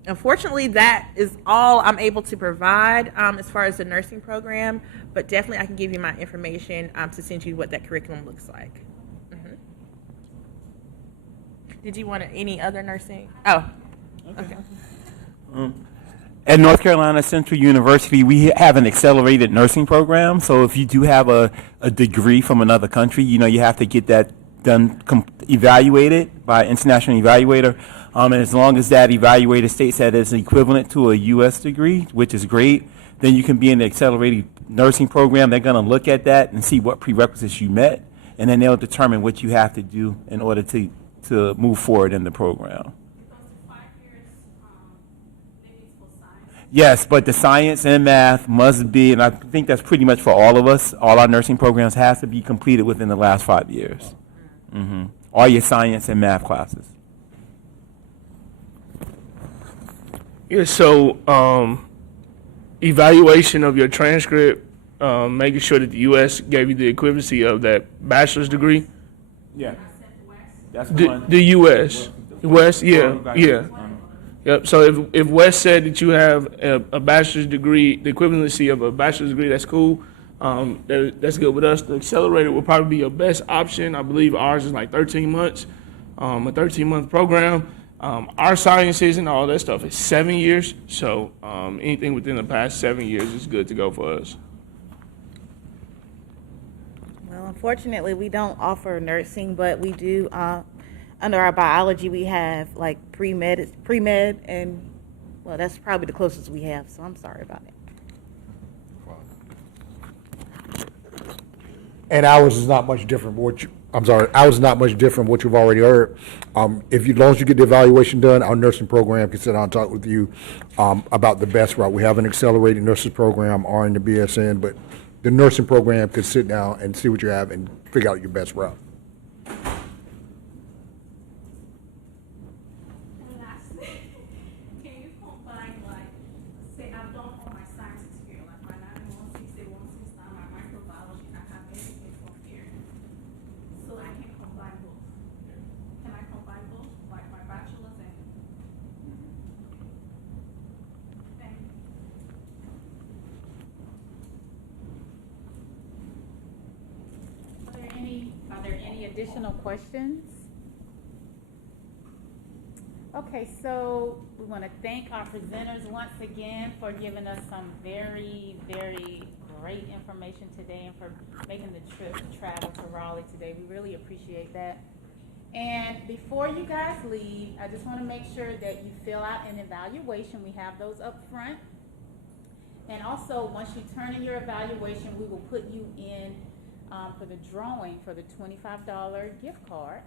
Unfortunately, that is all I'm able to provide as far as the nursing program, but definitely I can give you my information to send you what that curriculum looks like. Did you want any other nursing? Oh, okay. At North Carolina Central University, we have an accelerated nursing program. So if you do have a degree from another country, you have to get that done, evaluated by an international evaluator. And as long as that evaluator states that it's equivalent to a U.S. degree, which is great, then you can be in the accelerated nursing program. They're going to look at that and see what prerequisites you met, and then they'll determine what you have to do in order to move forward in the program. Yes, but the science and math must be, and I think that's pretty much for all of us, all our nursing programs has to be completed within the last 5 years. All your science and math classes. Yeah, so evaluation of your transcript, making sure that the U.S. gave you the equivalency of that bachelor's degree. Yeah. That's the U.S. West, yeah. Yep. So if West said that you have a bachelor's degree, the equivalency of a bachelor's degree, that's cool. That's good with us. The accelerator will probably be your best option. I believe ours is like 13 months, a 13-month program. Our sciences and all that stuff is 7 years. So anything within the past 7 years is good to go for us. Well, unfortunately, we don't offer nursing, but we do, under our biology, we have like pre-med, and, well, that's probably the closest we have, so I'm sorry about it. And ours is not much different. Ours is not much different from what you've already heard. As long as you get the evaluation done, our nursing program can sit down and talk with you about the best route. We have an accelerated nurses program, RN to BSN, but the nursing program could sit down and see what you have and figure out your best route. Are there any additional questions? Okay, so we want to thank our presenters once again for giving us some very, very great information today and for making the trip to travel to Raleigh today. We really appreciate that. And before you guys leave, I just want to make sure that you fill out an evaluation. We have those up front. And also, once you turn in your evaluation, we will put you in for the drawing for the $25 gift card.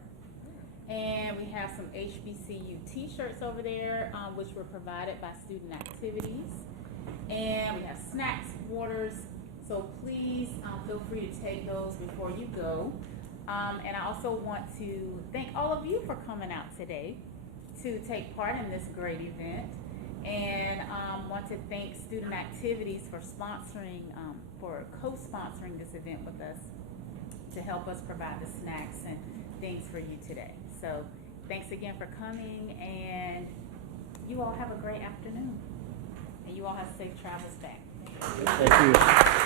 And we have some HBCU t-shirts over there, which were provided by student activities. And we have snacks, waters, so please feel free to take those before you go. And I also want to thank all of you for coming out today to take part in this great event. And want to thank Student Activities for sponsoring, for co-sponsoring this event with us to help us provide the snacks and things for you today. So thanks again for coming, and you all have a great afternoon. And you all have safe travels back. Thank you.